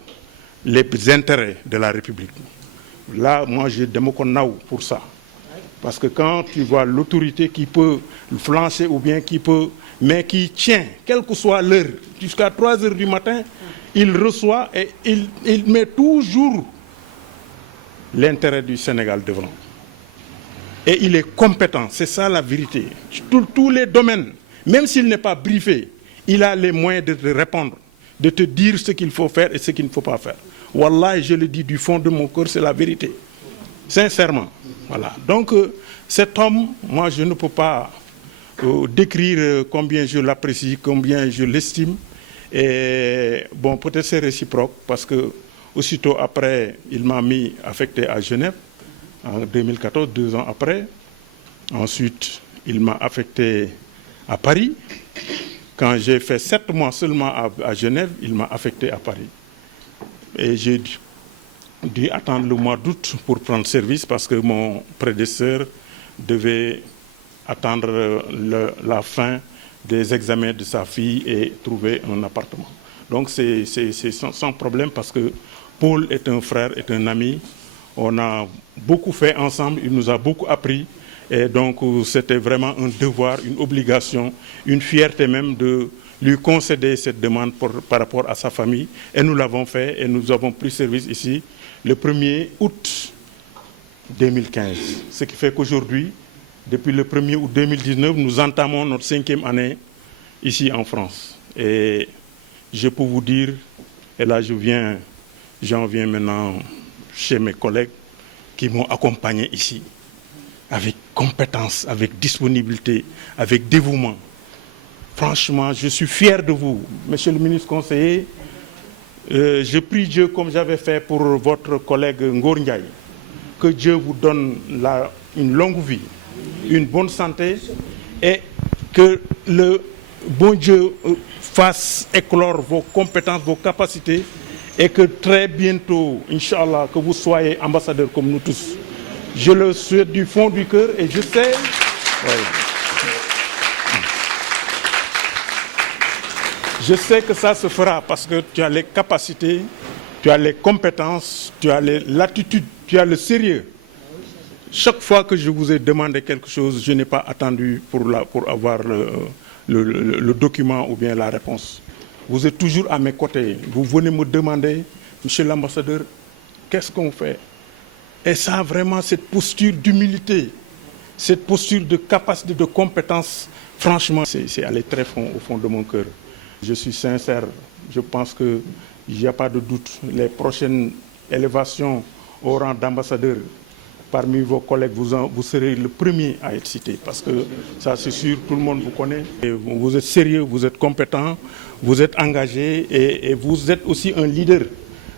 les intérêts de la République. Là, moi, je démoconnais pour ça. Parce que quand tu vois l'autorité qui peut flancher ou bien mais qui tient, quelle que soit l'heure, jusqu'à 3 heures du matin, il reçoit et il met toujours l'intérêt du Sénégal devant. Et il est compétent, c'est ça la vérité. Tous les domaines, même s'il n'est pas briefé, il a les moyens de te répondre, de te dire ce qu'il faut faire et ce qu'il ne faut pas faire. Wallah, je le dis du fond de mon cœur, c'est la vérité. Sincèrement. Voilà. Donc, cet homme, moi, je ne peux pas décrire combien je l'apprécie, combien je l'estime. Et bon, peut-être c'est réciproque, parce que Aussitôt après, il m'a mis affecté à Genève en 2014, 2 ans après. Ensuite, il m'a affecté à Paris. Quand j'ai fait 7 mois seulement à Genève, il m'a affecté à Paris. Et j'ai dû attendre le mois d'août pour prendre service parce que mon prédécesseur devait attendre la fin des examens de sa fille et trouver un appartement. Donc c'est sans problème parce que Paul est un frère, est un ami. On a beaucoup fait ensemble, il nous a beaucoup appris. Et donc c'était vraiment un devoir, une obligation, une fierté même de lui concéder cette demande par rapport à sa famille. Et nous l'avons fait et nous avons pris service ici le 1er août 2015. Ce qui fait qu'aujourd'hui, depuis le 1er août 2019, nous entamons notre 5e année ici en France. Et je peux vous dire, et là j'en viens maintenant chez mes collègues qui m'ont accompagné ici, avec compétence, avec disponibilité, avec dévouement. Franchement, je suis fier de vous, monsieur le ministre conseiller. Je prie Dieu, comme j'avais fait pour votre collègue Ngor Ndiaye, que Dieu vous donne une longue vie, une bonne santé et que le bon Dieu fasse éclore vos compétences, vos capacités et que très bientôt, Inch'Allah, que vous soyez ambassadeur comme nous tous. Je le souhaite du fond du cœur et je sais... Je sais que ça se fera parce que tu as les capacités, tu as les compétences, tu as l'attitude, tu as le sérieux. Chaque fois que je vous ai demandé quelque chose, je n'ai pas attendu pour avoir le document ou bien la réponse. Vous êtes toujours à mes côtés. Vous venez me demander, monsieur l'ambassadeur, qu'est-ce qu'on fait? Et ça, vraiment, cette posture d'humilité, cette posture de capacité, de compétence, franchement, c'est aller très fond, au fond de mon cœur. Je suis sincère, je pense qu'il n'y a pas de doute. Les prochaines élévations au rang d'ambassadeur, parmi vos collègues, vous serez le premier à être cité. Parce que ça, c'est sûr, tout le monde vous connaît. Et vous êtes sérieux, vous êtes compétent, vous êtes engagé et vous êtes aussi un leader.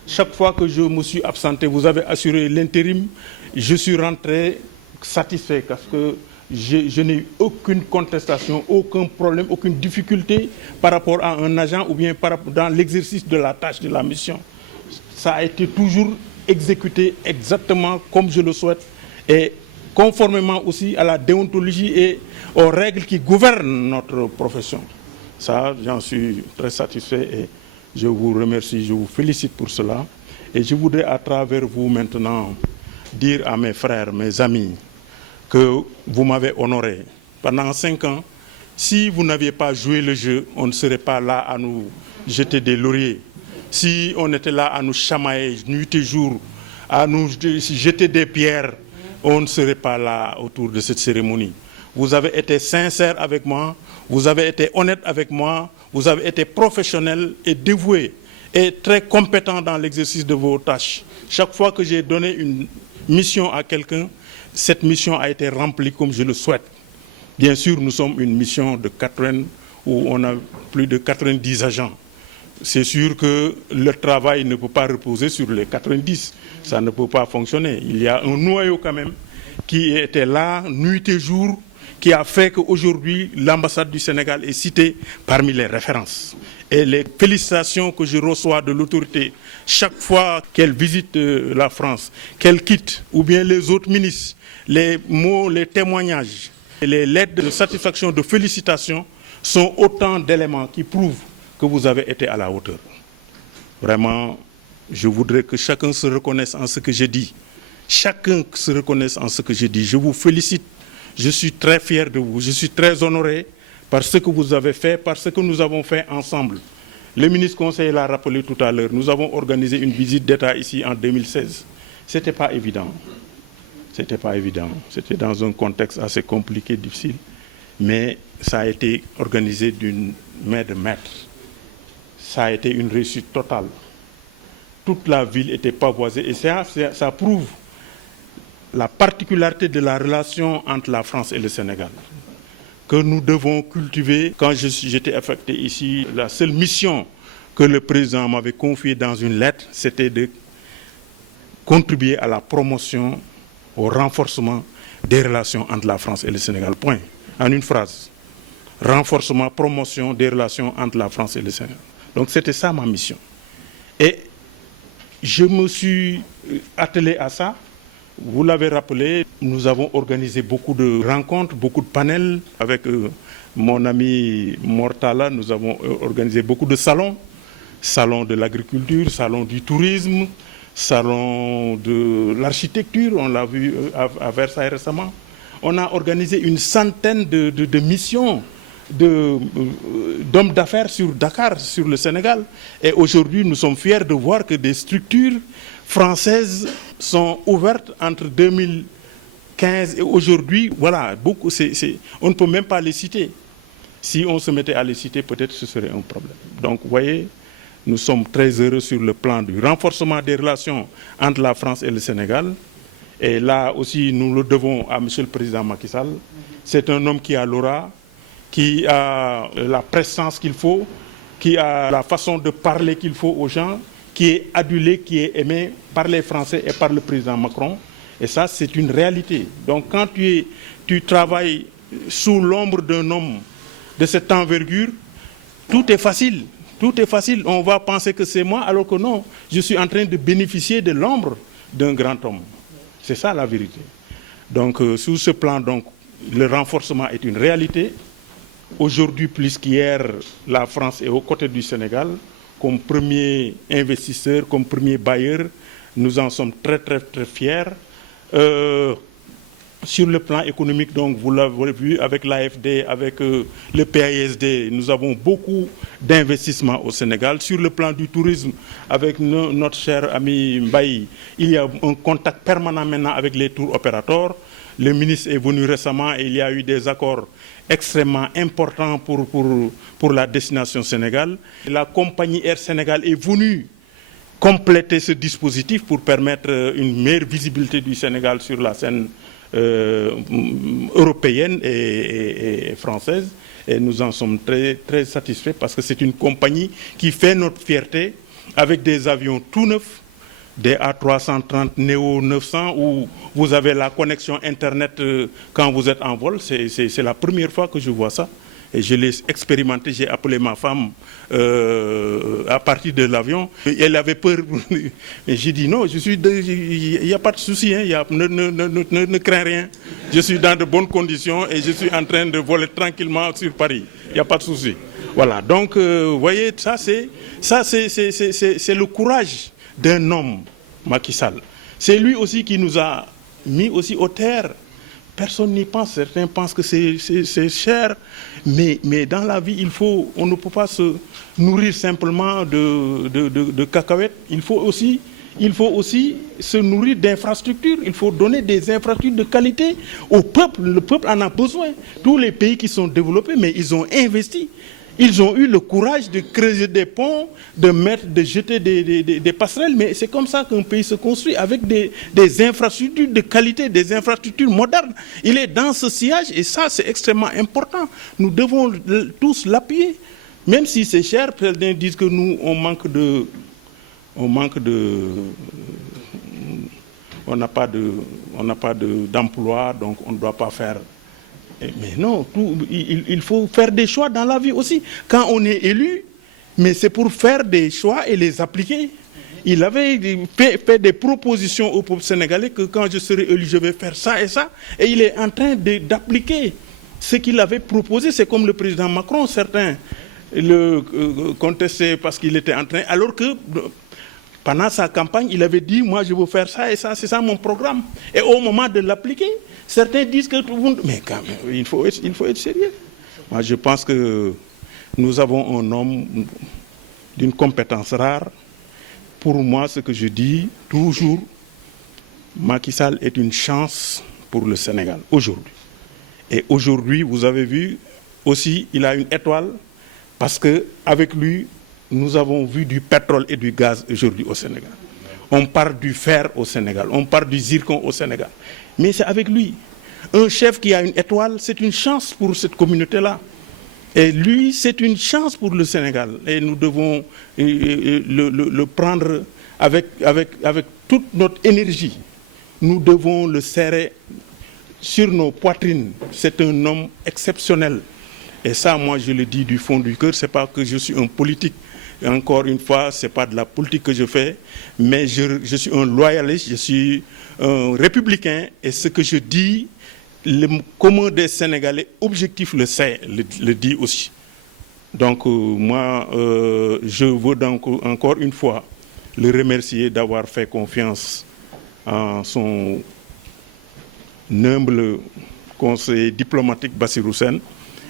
Chaque fois que je me suis absenté, vous avez assuré l'intérim. Je suis rentré satisfait parce que je n'ai eu aucune contestation, aucun problème, aucune difficulté par rapport à un agent ou bien dans l'exercice de la tâche, de la mission. Ça a été toujours exécuté exactement comme je le souhaite et conformément aussi à la déontologie et aux règles qui gouvernent notre profession. Ça, j'en suis très satisfait et je vous remercie, je vous félicite pour cela. Et je voudrais à travers vous maintenant dire à mes frères, mes amis, que vous m'avez honoré. Pendant 5 ans, si vous n'aviez pas joué le jeu, on ne serait pas là à nous jeter des lauriers. Si on était là à nous chamailler nuit et jour, à nous jeter des pierres, on ne serait pas là autour de cette cérémonie. Vous avez été sincère avec moi, vous avez été honnête avec moi, vous avez été professionnel et dévoué et très compétent dans l'exercice de vos tâches. Chaque fois que j'ai donné une mission à quelqu'un, cette mission a été remplie comme je le souhaite. Bien sûr, nous sommes une mission de 80 où on a plus de 90 agents. C'est sûr que le travail ne peut pas reposer sur les 90. Ça ne peut pas fonctionner. Il y a un noyau quand même qui était là, nuit et jour, qui a fait qu'aujourd'hui, l'ambassade du Sénégal est citée parmi les références. Et les félicitations que je reçois de l'autorité, chaque fois qu'elle visite la France, qu'elle quitte, ou bien les autres ministres, les mots, les témoignages, les lettres de satisfaction, de félicitations sont autant d'éléments qui prouvent que vous avez été à la hauteur. Vraiment, je voudrais que chacun se reconnaisse en ce que je dis. Chacun se reconnaisse en ce que je dis. Je vous félicite. Je suis très fier de vous. Je suis très honoré par ce que vous avez fait, par ce que nous avons fait ensemble. Le ministre conseiller l'a rappelé tout à l'heure. Nous avons organisé une visite d'État ici en 2016. Ce n'était pas évident. C'était pas évident. C'était dans un contexte assez compliqué, difficile. Mais ça a été organisé d'une main de maître. Ça a été une réussite totale. Toute la ville était pavoisée et ça prouve la particularité de la relation entre la France et le Sénégal, que nous devons cultiver. Quand j'étais affecté ici, la seule mission que le président m'avait confiée dans une lettre, c'était de contribuer à la promotion, au renforcement des relations entre la France et le Sénégal. Point. En une phrase. Renforcement, promotion des relations entre la France et le Sénégal. Donc c'était ça ma mission. Et je me suis attelé à ça. Vous l'avez rappelé, nous avons organisé beaucoup de rencontres, beaucoup de panels avec mon ami Mortala. Nous avons organisé beaucoup de salons. Salon de l'agriculture, salon du tourisme, salon de l'architecture, on l'a vu à Versailles récemment. On a organisé une centaine de missions d'hommes d'affaires sur Dakar, sur le Sénégal. Et aujourd'hui, nous sommes fiers de voir que des structures françaises sont ouvertes entre 2015 et aujourd'hui. Voilà, beaucoup, on ne peut même pas les citer. Si on se mettait à les citer, peut-être ce serait un problème. Donc, vous voyez, nous sommes très heureux sur le plan du renforcement des relations entre la France et le Sénégal. Et là aussi, nous le devons à M. le Président Macky Sall. C'est un homme qui a l'aura, qui a la présence qu'il faut, qui a la façon de parler qu'il faut aux gens, qui est adulé, qui est aimé par les Français et par le président Macron. Et ça, c'est une réalité. Donc quand tu travailles sous l'ombre d'un homme de cette envergure, tout est facile. Tout est facile. On va penser que c'est moi, alors que non. Je suis en train de bénéficier de l'ombre d'un grand homme. C'est ça la vérité. Donc sous ce plan, donc, le renforcement est une réalité. Aujourd'hui, plus qu'hier, la France est aux côtés du Sénégal comme premier investisseur, comme premier bailleur. Nous en sommes très, très, très fiers. Sur le plan économique, donc, vous l'avez vu, avec l'AFD, avec le PAISD, nous avons beaucoup d'investissements au Sénégal. Sur le plan du tourisme, avec notre cher ami Mbaye, il y a un contact permanent maintenant avec les tours opérateurs. Le ministre est venu récemment et il y a eu des accords extrêmement importants pour la destination Sénégal. La compagnie Air Sénégal est venue compléter ce dispositif pour permettre une meilleure visibilité du Sénégal sur la scène européenne et française. Et nous en sommes très, très satisfaits parce que c'est une compagnie qui fait notre fierté avec des avions tout neufs, des A330 Neo 900 où vous avez la connexion Internet quand vous êtes en vol. C'est la première fois que je vois ça. Et je l'ai expérimenté, j'ai appelé ma femme à partir de l'avion. Elle avait peur. Et j'ai dit non, il n'y a pas de souci, hein, ne crains rien. Je suis dans de bonnes conditions et je suis en train de voler tranquillement sur Paris. Il n'y a pas de souci. Voilà, donc vous voyez, ça c'est le courage d'un homme, Macky Sall. C'est lui aussi qui nous a mis aussi aux terres. Personne n'y pense, certains pensent que c'est cher, mais dans la vie, on ne peut pas se nourrir simplement de cacahuètes. Il faut aussi se nourrir d'infrastructures. Il faut donner des infrastructures de qualité au peuple. Le peuple en a besoin. Tous les pays qui sont développés, mais ils ont investi. Ils ont eu le courage de creuser des ponts, de jeter des passerelles, mais c'est comme ça qu'un pays se construit, avec des infrastructures de qualité, des infrastructures modernes. Il est dans ce sillage et ça, c'est extrêmement important. Nous devons tous l'appuyer. Même si c'est cher, certains disent que nous, on n'a pas d'emploi, donc on ne doit pas faire. Mais non, il faut faire des choix dans la vie aussi. Quand on est élu, mais c'est pour faire des choix et les appliquer. Il avait fait des propositions au peuple sénégalais que quand je serai élu, je vais faire ça et ça. Et il est en train d'appliquer ce qu'il avait proposé. C'est comme le président Macron, certains le contestaient parce qu'il était en train... Alors que pendant sa campagne, il avait dit, moi je veux faire ça et ça, c'est ça mon programme. Et au moment de l'appliquer, certains disent que tout le monde... Mais quand même, il faut être sérieux. Moi, je pense que nous avons un homme d'une compétence rare. Pour moi, ce que je dis toujours, Macky Sall est une chance pour le Sénégal, aujourd'hui. Et aujourd'hui, vous avez vu aussi, il a une étoile, parce qu'avec lui, nous avons vu du pétrole et du gaz aujourd'hui au Sénégal. On parle du fer au Sénégal, on parle du zircon au Sénégal. Mais c'est avec lui. Un chef qui a une étoile, c'est une chance pour cette communauté-là. Et lui, c'est une chance pour le Sénégal. Et nous devons le prendre avec toute notre énergie, nous devons le serrer sur nos poitrines. C'est un homme exceptionnel. Et ça, moi, je le dis du fond du cœur, c'est pas que je suis un politique. Et encore une fois, c'est pas de la politique que je fais, mais je suis un loyaliste, je suis un républicain, et ce que je dis, le commun des Sénégalais objectif le sait, le dit aussi. Donc moi, je veux donc encore une fois le remercier d'avoir fait confiance en son humble conseiller diplomatique Bassirou Sène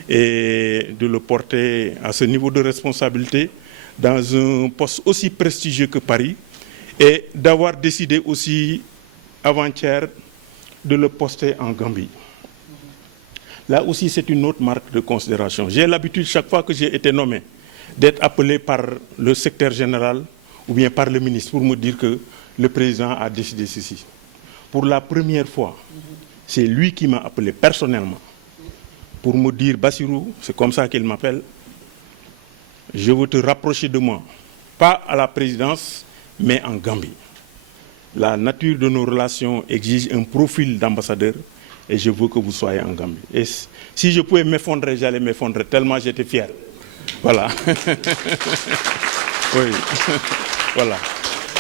et de le porter à ce niveau de responsabilité dans un poste aussi prestigieux que Paris, et d'avoir décidé aussi avant-hier de le poster en Gambie. Là aussi, c'est une autre marque de considération. J'ai l'habitude, chaque fois que j'ai été nommé, d'être appelé par le secrétaire général ou bien par le ministre pour me dire que le président a décidé ceci. Pour la première fois, c'est lui qui m'a appelé personnellement pour me dire, Bassirou, c'est comme ça qu'il m'appelle, je veux te rapprocher de moi, pas à la présidence, mais en Gambie. La nature de nos relations exige un profil d'ambassadeur et je veux que vous soyez en Gambie. Et si je pouvais m'effondrer, j'allais m'effondrer, tellement j'étais fier. Voilà. Oui. Voilà.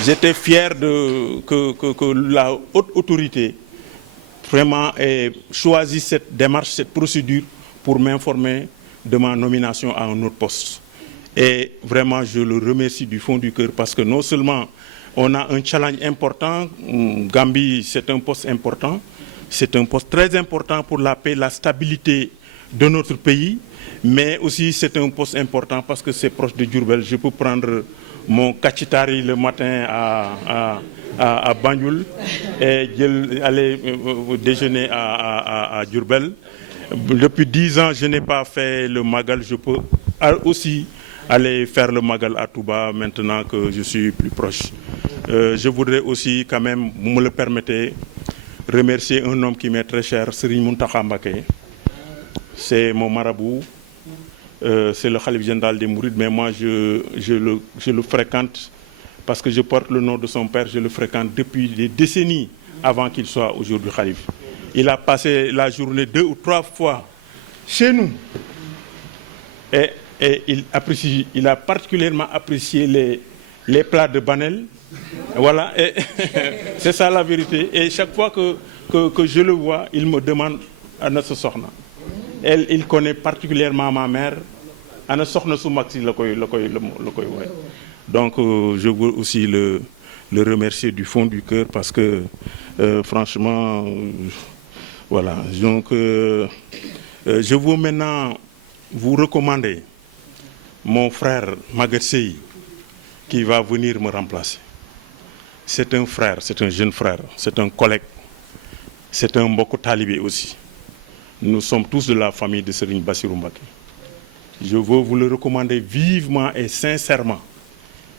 J'étais fier que la haute autorité vraiment ait choisi cette démarche, cette procédure pour m'informer de ma nomination à un autre poste. Et vraiment, je le remercie du fond du cœur parce que non seulement on a un challenge important, Gambie, c'est un poste important, c'est un poste très important pour la paix, la stabilité de notre pays, mais aussi c'est un poste important parce que c'est proche de Diourbel. Je peux prendre mon kachitari le matin à Banjul et aller déjeuner à Diourbel. Depuis 10 ans, je n'ai pas fait le Magal, je peux aussi aller faire le Magal à Touba maintenant que je suis plus proche. Je voudrais aussi quand même, vous me le permettez, remercier un homme qui m'est très cher, Serigne Mountakha Mbacké. C'est mon marabout, c'est le Khalif général des Mourides, mais moi je le fréquente parce que je porte le nom de son père, je le fréquente depuis des décennies avant qu'il soit aujourd'hui Khalif. Il a passé la journée 2 ou 3 fois chez nous et il a particulièrement apprécié les plats de Banel. Voilà, et c'est ça la vérité. Et chaque fois que je le vois, il me demande Ana sa soxna. Il connaît particulièrement ma mère. Ana soxna su mag si la koy woy. Donc je veux aussi le remercier du fond du cœur parce que franchement voilà. Donc je veux maintenant vous recommander mon frère Maguette Sey qui va venir me remplacer. C'est un frère, c'est un jeune frère, c'est un collègue, c'est un mbokk talibé aussi. Nous sommes tous de la famille de Serigne Bassirou Mbacké. Je veux vous le recommander vivement et sincèrement.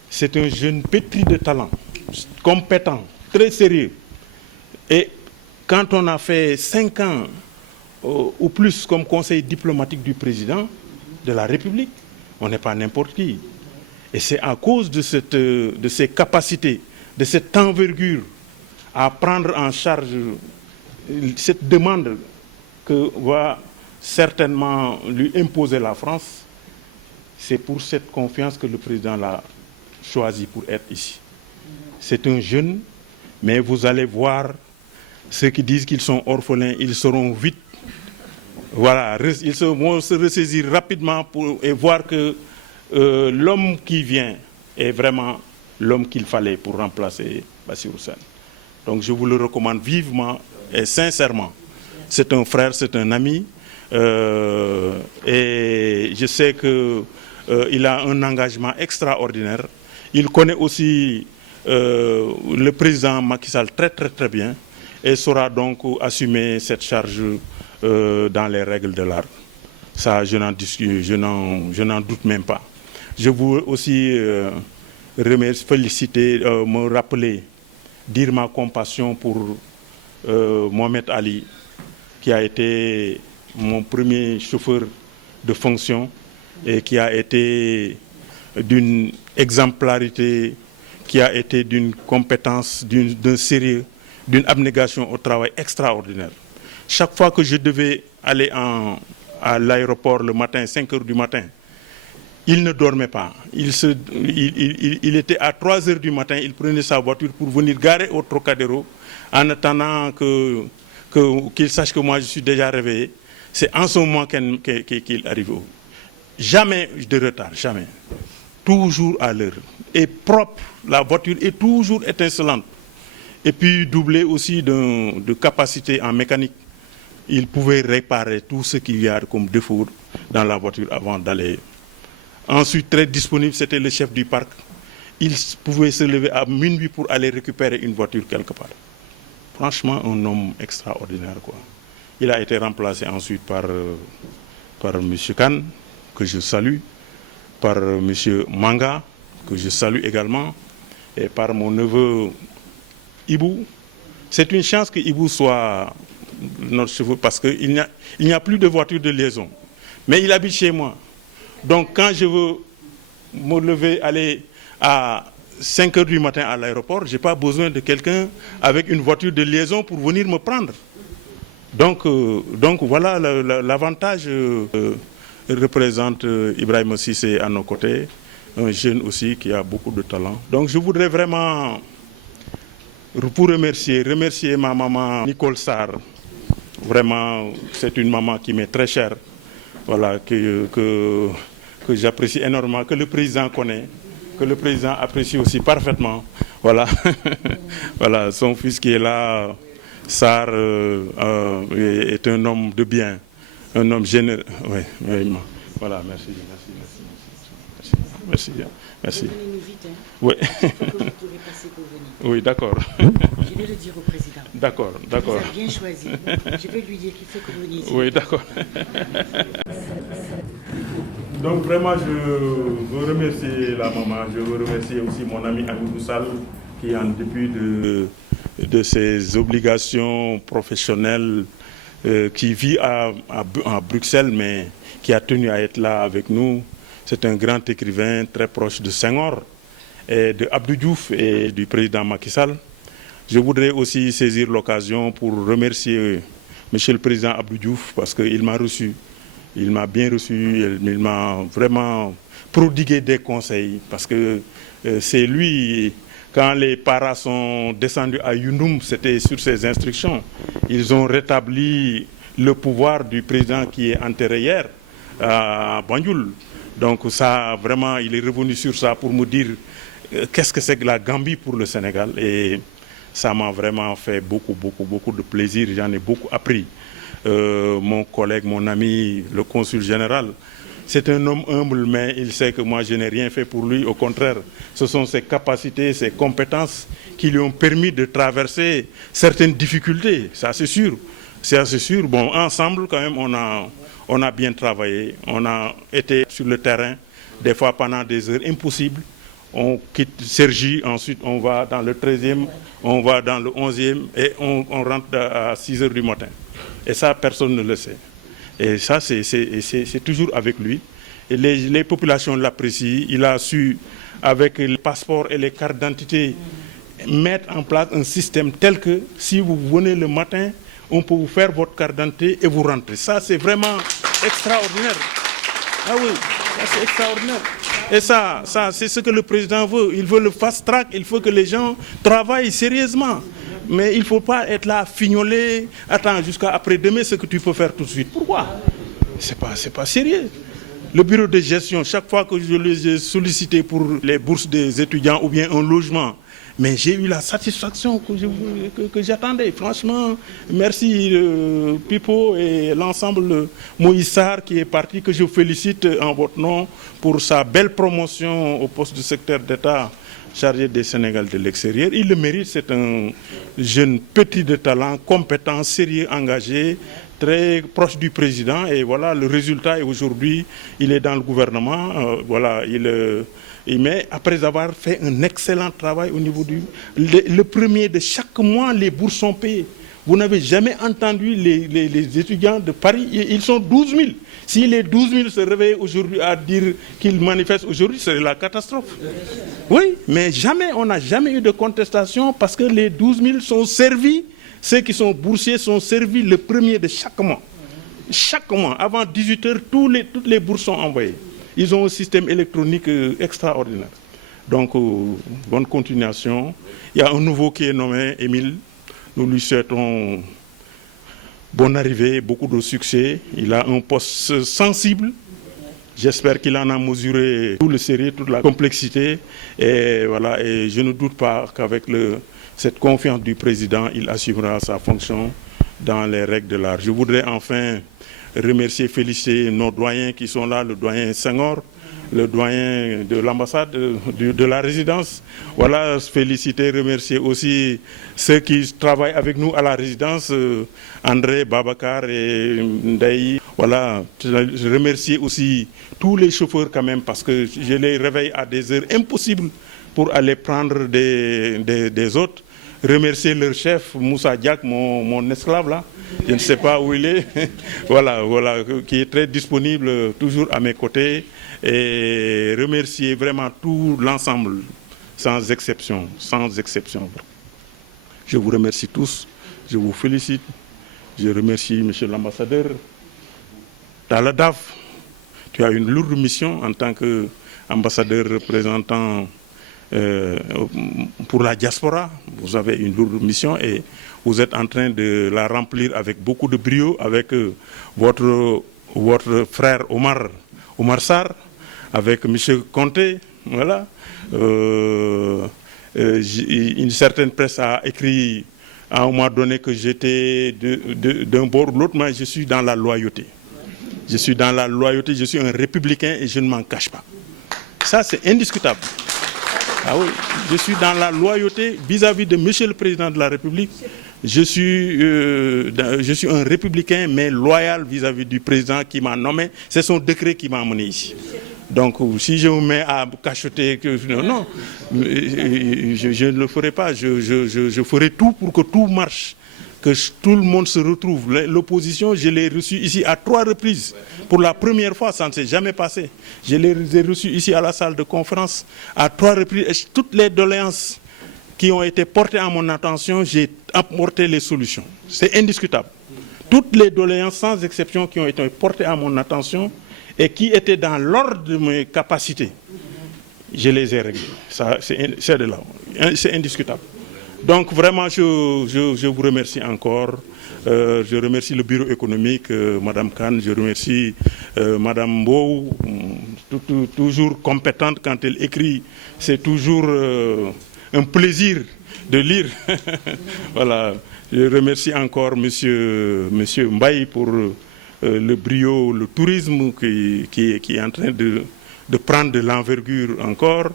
C'est un jeune pétri de talent, compétent, très sérieux. Et quand on a fait 5 ans ou plus comme conseiller diplomatique du président de la République, on n'est pas n'importe qui. Et c'est à cause de ses capacités, de cette envergure à prendre en charge cette demande que va certainement lui imposer la France. C'est pour cette confiance que le président l'a choisi pour être ici. C'est un jeune, mais vous allez voir ceux qui disent qu'ils sont orphelins, ils seront vite. Voilà, ils vont se ressaisir rapidement et voir que l'homme qui vient est vraiment l'homme qu'il fallait pour remplacer Bassirou Sène. Donc je vous le recommande vivement et sincèrement. C'est un frère, c'est un ami. Et je sais qu'il a un engagement extraordinaire. Il connaît aussi le président Macky Sall très très très bien et saura donc assumer cette charge dans les règles de l'art. Ça, je n'en doute même pas. Je veux aussi remercier, féliciter, me rappeler, dire ma compassion pour Mohamed Ali, qui a été mon premier chauffeur de fonction et qui a été d'une exemplarité qui a été d'une compétence, d'un sérieux, d'une abnégation au travail extraordinaire. Chaque fois que je devais aller à l'aéroport le matin, 5 heures du matin, il ne dormait pas. Il était à 3 heures du matin, il prenait sa voiture pour venir garer au Trocadéro en attendant qu'il sache que moi je suis déjà réveillé. C'est en ce moment qu'il arrive. Jamais de retard, jamais. Toujours à l'heure. Et propre, la voiture est toujours étincelante. Et puis doublé aussi de capacité en mécanique. Il pouvait réparer tout ce qu'il y a comme défaut dans la voiture avant d'aller. Ensuite, très disponible, c'était le chef du parc. Il pouvait se lever à minuit pour aller récupérer une voiture quelque part. Franchement, un homme extraordinaire, quoi. Il a été remplacé ensuite par M. Khan, que je salue, par M. Manga, que je salue également, et par mon neveu Ibou. C'est une chance que Ibou soit notre cheveu parce qu'il n'y a plus de voiture de liaison. Mais il habite chez moi. Donc quand je veux me lever, aller à 5 heures du matin à l'aéroport, je n'ai pas besoin de quelqu'un avec une voiture de liaison pour venir me prendre. Donc voilà l'avantage représente Ibrahima Cissé à nos côtés, un jeune aussi qui a beaucoup de talent. Donc je voudrais vraiment, pour remercier ma maman Nicole Sarr. Vraiment, c'est une maman qui m'est très chère, voilà, que j'apprécie énormément, que le président connaît, que le président apprécie aussi parfaitement. Voilà, voilà, son fils qui est là, Sarr, est un homme de bien, un homme généreux. Oui, oui, voilà, merci. Merci. Oui. Oui, d'accord. Je vais le dire au président. D'accord. Il vous a bien choisi. Je vais lui dire qu'il faut que vous veniez ici. Oui, d'accord. Donc vraiment, je veux remercier la maman, je veux remercier aussi mon ami Amadou Sall, qui en dépit de ses obligations professionnelles, qui vit à Bruxelles, mais qui a tenu à être là avec nous. C'est un grand écrivain très proche de Senghor, et de Abdou Diouf et du président Macky Sall. Je voudrais aussi saisir l'occasion pour remercier Monsieur le Président Abdou Diouf parce qu'il m'a reçu, il m'a bien reçu, il m'a vraiment prodigué des conseils parce que c'est lui, quand les paras sont descendus à Yundoum, c'était sur ses instructions. Ils ont rétabli le pouvoir du président qui est enterré hier à Banjul. Donc ça, vraiment, il est revenu sur ça pour me dire qu'est-ce que c'est que la Gambie pour le Sénégal. Et ça m'a vraiment fait beaucoup de plaisir. J'en ai beaucoup appris. Mon collègue, mon ami, le consul général, c'est un homme humble, mais il sait que moi, je n'ai rien fait pour lui. Au contraire, ce sont ses capacités, ses compétences qui lui ont permis de traverser certaines difficultés. Ça, c'est sûr. C'est assez sûr. Bon, ensemble, quand même, on a bien travaillé. On a été sur le terrain, des fois pendant des heures impossibles. On quitte Cergy, ensuite on va dans le 13e, on va dans le 11e et on rentre à 6 heures du matin. Et ça, personne ne le sait. Et ça, c'est toujours avec lui. Et les populations l'apprécient. Il a su, avec les passeports et les cartes d'identité, mettre en place un système tel que si vous venez le matin, on peut vous faire votre carte d'identité et vous rentrez. Ça, c'est vraiment extraordinaire. Ah oui, ça, c'est extraordinaire. Et ça c'est ce que le président veut. Il veut le fast-track, il faut que les gens travaillent sérieusement. Mais il ne faut pas être là, fignoler, attends jusqu'à après-demain ce que tu peux faire tout de suite. Pourquoi? C'est pas sérieux. Le bureau de gestion, chaque fois que je les ai sollicités pour les bourses des étudiants ou bien un logement, mais j'ai eu la satisfaction que j'attendais. Franchement, merci Pipo et l'ensemble de Moïse Sarr qui est parti, que je félicite en votre nom pour sa belle promotion au poste de secrétaire d'État chargé des Sénégal de l'extérieur. Il le mérite, c'est un jeune petit de talent, compétent, sérieux, engagé, très proche du président. Et voilà, le résultat est aujourd'hui, il est dans le gouvernement. Voilà, mais après avoir fait un excellent travail au niveau le premier de chaque mois, les bourses sont payées. Vous n'avez jamais entendu les étudiants de Paris, ils sont 12 000. Si les 12 000 se réveillent aujourd'hui à dire qu'ils manifestent aujourd'hui, c'est la catastrophe. Oui, mais jamais, on n'a jamais eu de contestation parce que les 12 000 sont servis, ceux qui sont boursiers sont servis le premier de chaque mois. Chaque mois, avant 18 h, toutes les bourses sont envoyées. Ils ont un système électronique extraordinaire. Donc, bonne continuation. Il y a un nouveau qui est nommé, Émile. Nous lui souhaitons bonne arrivée, beaucoup de succès. Il a un poste sensible. J'espère qu'il en a mesuré tout le sérieux, toute la complexité. Et voilà, et je ne doute pas qu'avec cette confiance du président, il assumera sa fonction dans les règles de l'art. Je voudrais enfin remercier, féliciter nos doyens qui sont là, le doyen Senghor, le doyen de l'ambassade, de la résidence. Voilà, féliciter, remercier aussi ceux qui travaillent avec nous à la résidence, André, Babacar et Ndaï. Voilà, je remercie aussi tous les chauffeurs quand même parce que je les réveille à des heures impossibles pour aller prendre des autres. Remercier leur chef, Moussa Diak, mon esclave là, je ne sais pas où il est, voilà, qui est très disponible, toujours à mes côtés, et remercier vraiment tout l'ensemble, sans exception. Je vous remercie tous, je vous félicite, je remercie Monsieur l'ambassadeur. Taladaf, tu as une lourde mission en tant qu'ambassadeur représentant pour la diaspora. Vous avez une lourde mission et vous êtes en train de la remplir avec beaucoup de brio, avec votre frère Omar Sarr, avec M. Conté. Voilà. Une certaine presse a écrit à un moment donné que j'étais d'un bord ou l'autre, mais je suis dans la loyauté. Je suis dans la loyauté, je suis un républicain et je ne m'en cache pas. Ça, c'est indiscutable. Ah oui, je suis dans la loyauté vis-à-vis de Monsieur le Président de la République. Je suis un républicain, mais loyal vis-à-vis du président qui m'a nommé. C'est son décret qui m'a amené ici. Donc, si je me mets à cacheter, non, je ne le ferai pas. Je ferai tout pour que tout marche, que tout le monde se retrouve. L'opposition, je l'ai reçue ici à 3 reprises. Pour la première fois, ça ne s'est jamais passé. Je les ai reçus ici à la salle de conférence à 3 reprises. Et toutes les doléances qui ont été portées à mon attention, j'ai apporté les solutions. C'est indiscutable. Toutes les doléances, sans exception, qui ont été portées à mon attention et qui étaient dans l'ordre de mes capacités, je les ai réglées. C'est de là. C'est indiscutable. Donc vraiment, je vous remercie encore. Je remercie le bureau économique, Madame Khan, je remercie Madame Mbow, toujours compétente quand elle écrit. C'est toujours un plaisir de lire. Voilà. Je remercie encore Monsieur Mbaye pour le brio, le tourisme qui est en train de prendre de l'envergure encore.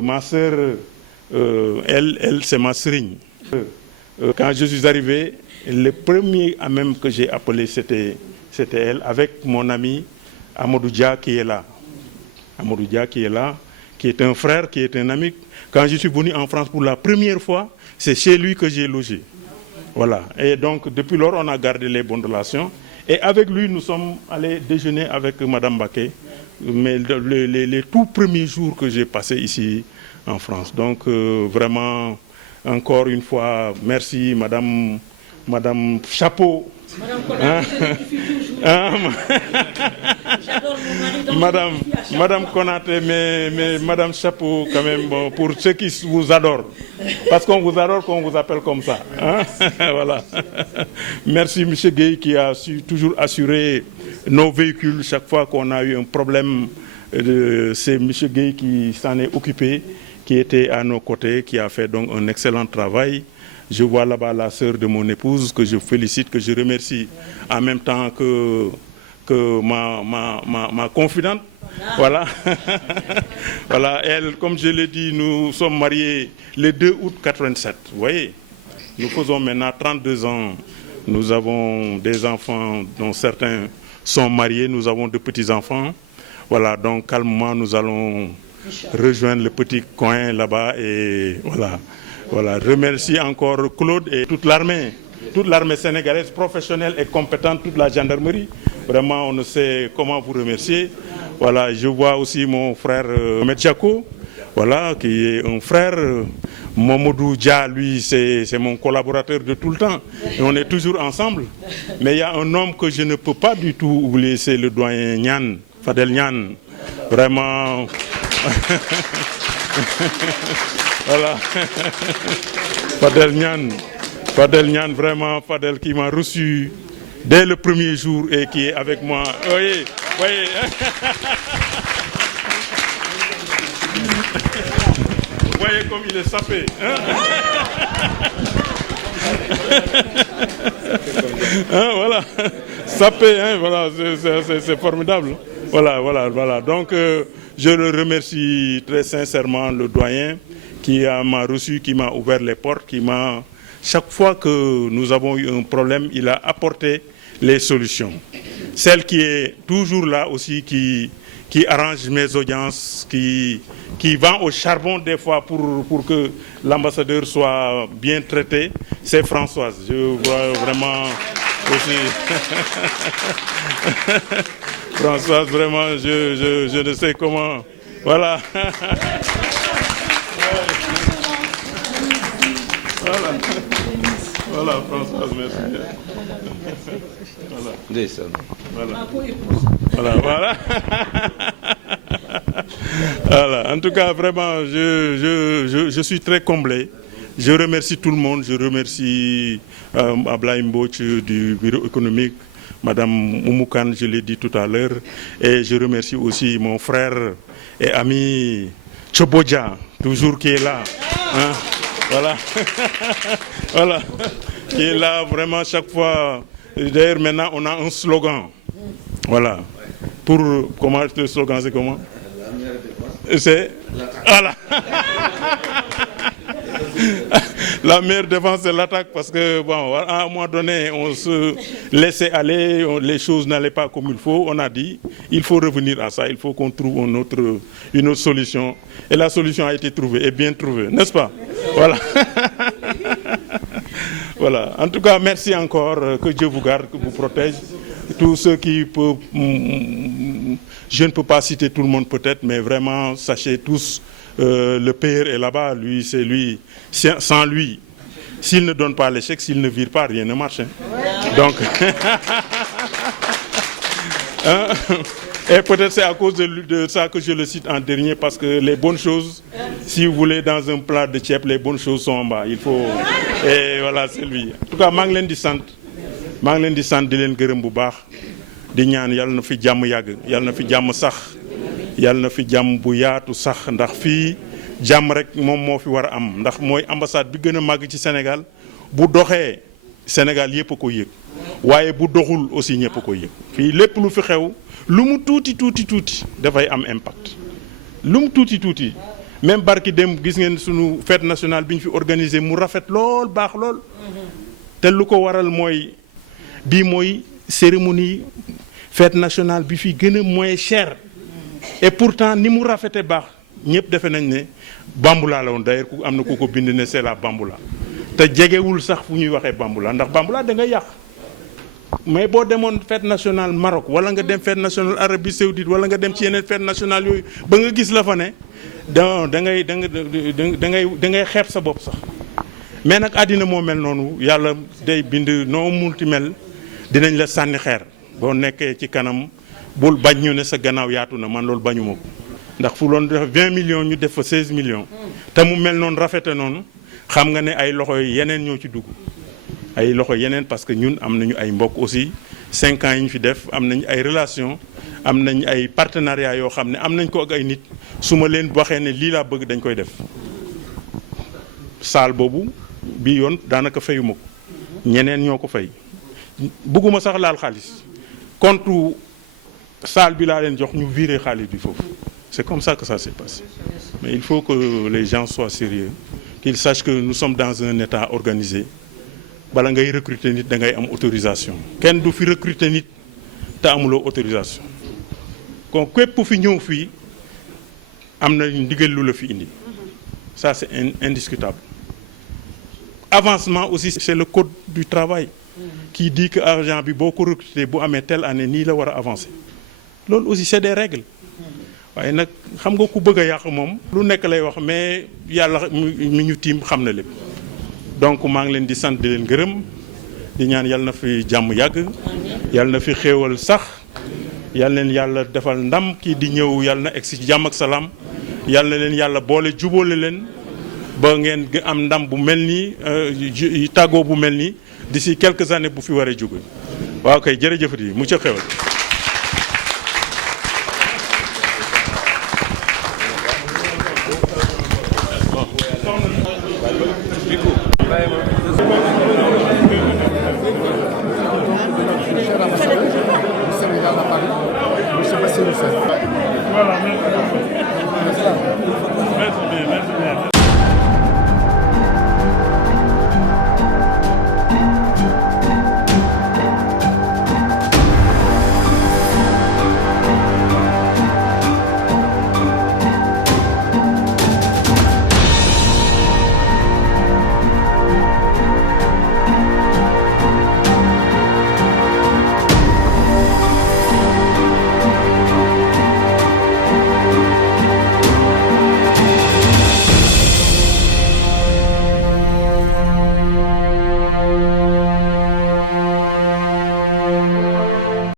Ma sœur, elle c'est ma sœurigne. Quand je suis arrivé, le premier à même que j'ai appelé, c'était elle, avec mon ami Amadou Dia qui est là. Amadou Dia qui est là, qui est un frère, qui est un ami. Quand je suis venu en France pour la première fois, c'est chez lui que j'ai logé. Voilà. Et donc, depuis lors, on a gardé les bonnes relations. Et avec lui, nous sommes allés déjeuner avec Madame Baquet, mais les tout premiers jours que j'ai passés ici en France. Donc, vraiment, encore une fois, merci, Madame Chapeau. Madame Konaté, mais Madame Chapeau, quand même, bon, pour ceux qui vous adorent. Parce qu'on vous adore, qu'on vous appelle comme ça. Hein? Voilà. Merci, M. Gueye, qui a toujours assuré nos véhicules chaque fois qu'on a eu un problème. C'est M. Gueye qui s'en est occupé, qui était à nos côtés, qui a fait donc un excellent travail. Je vois là-bas la sœur de mon épouse, que je félicite, que je remercie, en même temps que ma confidente. Voilà. Voilà, elle, comme je l'ai dit, nous sommes mariés le 2 août 87. Vous voyez, nous faisons maintenant 32 ans. Nous avons des enfants dont certains sont mariés. Nous avons de petits-enfants. Voilà, donc calmement, nous allons rejoindre le petit coin là-bas et voilà. Voilà, remercie encore Claude et toute l'armée. toute l'armée sénégalaise professionnelle et compétente, toute la gendarmerie. Vraiment, on ne sait comment vous remercier. Voilà, je vois aussi mon frère Ahmed Diako, voilà, qui est un frère. Momodou Dia, lui, c'est mon collaborateur de tout le temps. Et on est toujours ensemble. Mais il y a un homme que je ne peux pas du tout oublier, c'est le doyen Nian, Fadel Nian. Vraiment. Voilà. Fadel Nian, vraiment, Fadel qui m'a reçu dès le premier jour et qui est avec moi. Voyez, voyez. Vous voyez comme il est sapé. Hein? Hein, voilà. Sapé, hein, voilà, c'est formidable. Voilà. Donc, je le remercie très sincèrement, le doyen, qui m'a reçu, qui m'a ouvert les portes, qui m'a... Chaque fois que nous avons eu un problème, il a apporté les solutions. Celle qui est toujours là aussi, qui arrange mes audiences, qui vend au charbon des fois pour que l'ambassadeur soit bien traité, c'est Françoise. Je vois vraiment aussi... Françoise, vraiment, je ne sais comment... Voilà. Voilà, Françoise, merci. Voilà. Voilà. En tout cas, vraiment, je suis très comblé. Je remercie tout le monde. Je remercie Ablaye Mbouch du bureau économique, Madame Oumoukan, je l'ai dit tout à l'heure. Et je remercie aussi mon frère et ami Tchobodja, toujours qui est là. Hein? Voilà. Voilà. Qui est là vraiment chaque fois. D'ailleurs, maintenant, on a un slogan. Voilà. Pour... Comment le slogan, c'est comment? C'est... Voilà. La meilleure défense, c'est l'attaque, parce que, bon, à un moment donné, on se laissait aller, les choses n'allaient pas comme il faut. On a dit, il faut revenir à ça, il faut qu'on trouve une autre solution. Et la solution a été trouvée, et bien trouvée, n'est-ce pas? Voilà. Voilà. En tout cas, merci encore, que Dieu vous garde, que vous protège. Tous ceux qui peuvent... Je ne peux pas citer tout le monde peut-être, mais vraiment, sachez tous, le père est là-bas, lui, c'est lui. Sans lui, s'il ne donne pas l'échec, s'il ne vire pas, rien ne marche. Hein. Donc, hein? Et peut-être c'est à cause de ça que je le cite en dernier, parce que les bonnes choses, si vous voulez, dans un plat de tchèp, les bonnes choses sont en bas. Il faut... Et voilà, c'est lui. En tout cas, maa ngi leen di sant di leen gërëm bu baax di ñaan yàlla na fi jàmm yàgg yàlla na fi jàmm sax yàlla na fi jàmm bu yaatu sax ndax fii jàmm rek moom moo fi war a am ndax mooy ambassade bi gën a màgg ci Sénégal bu doxee Sénégal yëpp a ko yëg waaye bu doxul aussi ñëpp a ko yëg fii lépp lu fi xew lu mu tuuti dafay am impact lu mu tuuti même barki dem gis ngeen sunu fête nationale bi ñu fi organisé mu rafet lool baax lool te lu ko waral mooy bii mooy cérémonie fête nationale bi fi gën a moins cher et pourtant ni mu rafete baax ñëpp defe nañ ne Bamboula la woon d'ailleurs ku am na ku ko bind ne c'est la Bamboula te jegewul sax fu ñuy waxee Bamboula ndax Bamboula da nga yàq mais boo demoon fête nationale Maroc wala nga dem fête nationale Arabie Saoudite wala nga dem ci yeneen fête nationale yooyu ba nga gis la fa ne da ngay xeeb sa bopp sax mais nag àddina moo mel noonu yàlla day bind noo multi mel dinañ la sànni xeer boo nekkee ci kanam bul bañ ñu ne sa gannaaw yaatu na man loolu bañuma ko ndax fu loon def 20 millions ñu def fa 16 millions te mu mel noonu rafete noonu xam nga ne ay loxo yeneen ñoo ci dugg ay loxo yeneen parce que ñun am nañu ay mbokk aussi 5 ans yi ñu fi def am nañu ay relation am nañ ay partenariat yoo xam ne am nañ ko ak ay nit su ma leen waxee ne lii laa bëgg dañ koy def saal boobu bii yoon daanaka fayuma ko ñeneen ñoo ko fay bëgguma sax laal xaalis compte saal bi laa leen jox ñu virer xaalis bi foofu c'est comme ça que ça s'est passé mais il faut que les gens soient sérieux qu'ils sachent que nous sommes dans un état organisé bala ngay recruter nit da ngay am autorisation kenn du fi recruter nit te amuloo autorisation kon képp fi ñëw fii am na ndigal lu la fi indi ça c'est indiscutable avancement aussi c'est le code du travail qui dit que argent bi boo ko recruter bu amee telle année nii la war a avancer loolu aussi c'est des règles waaye nag xam nga ku bëgg a yàq moom lu nekk lay wax mais yàlla mi ñu tiim xam na lépp donc maa ngi leen di sant di leen gërëm di ñaan yàlla na fi jàmm yàgg yàlla na fi xéewal sax yàlla leen yàlla defal ndam kii di ñëw yàlla na egg si jàmm ak salaam yàlla na leen yàlla boole jubóole leen ba ngeen am ndam bu mel nii tàggoo bu mel nii d'ici quelques années bu fi waree jóge waaw kay jërëjëfati mu ca xéewal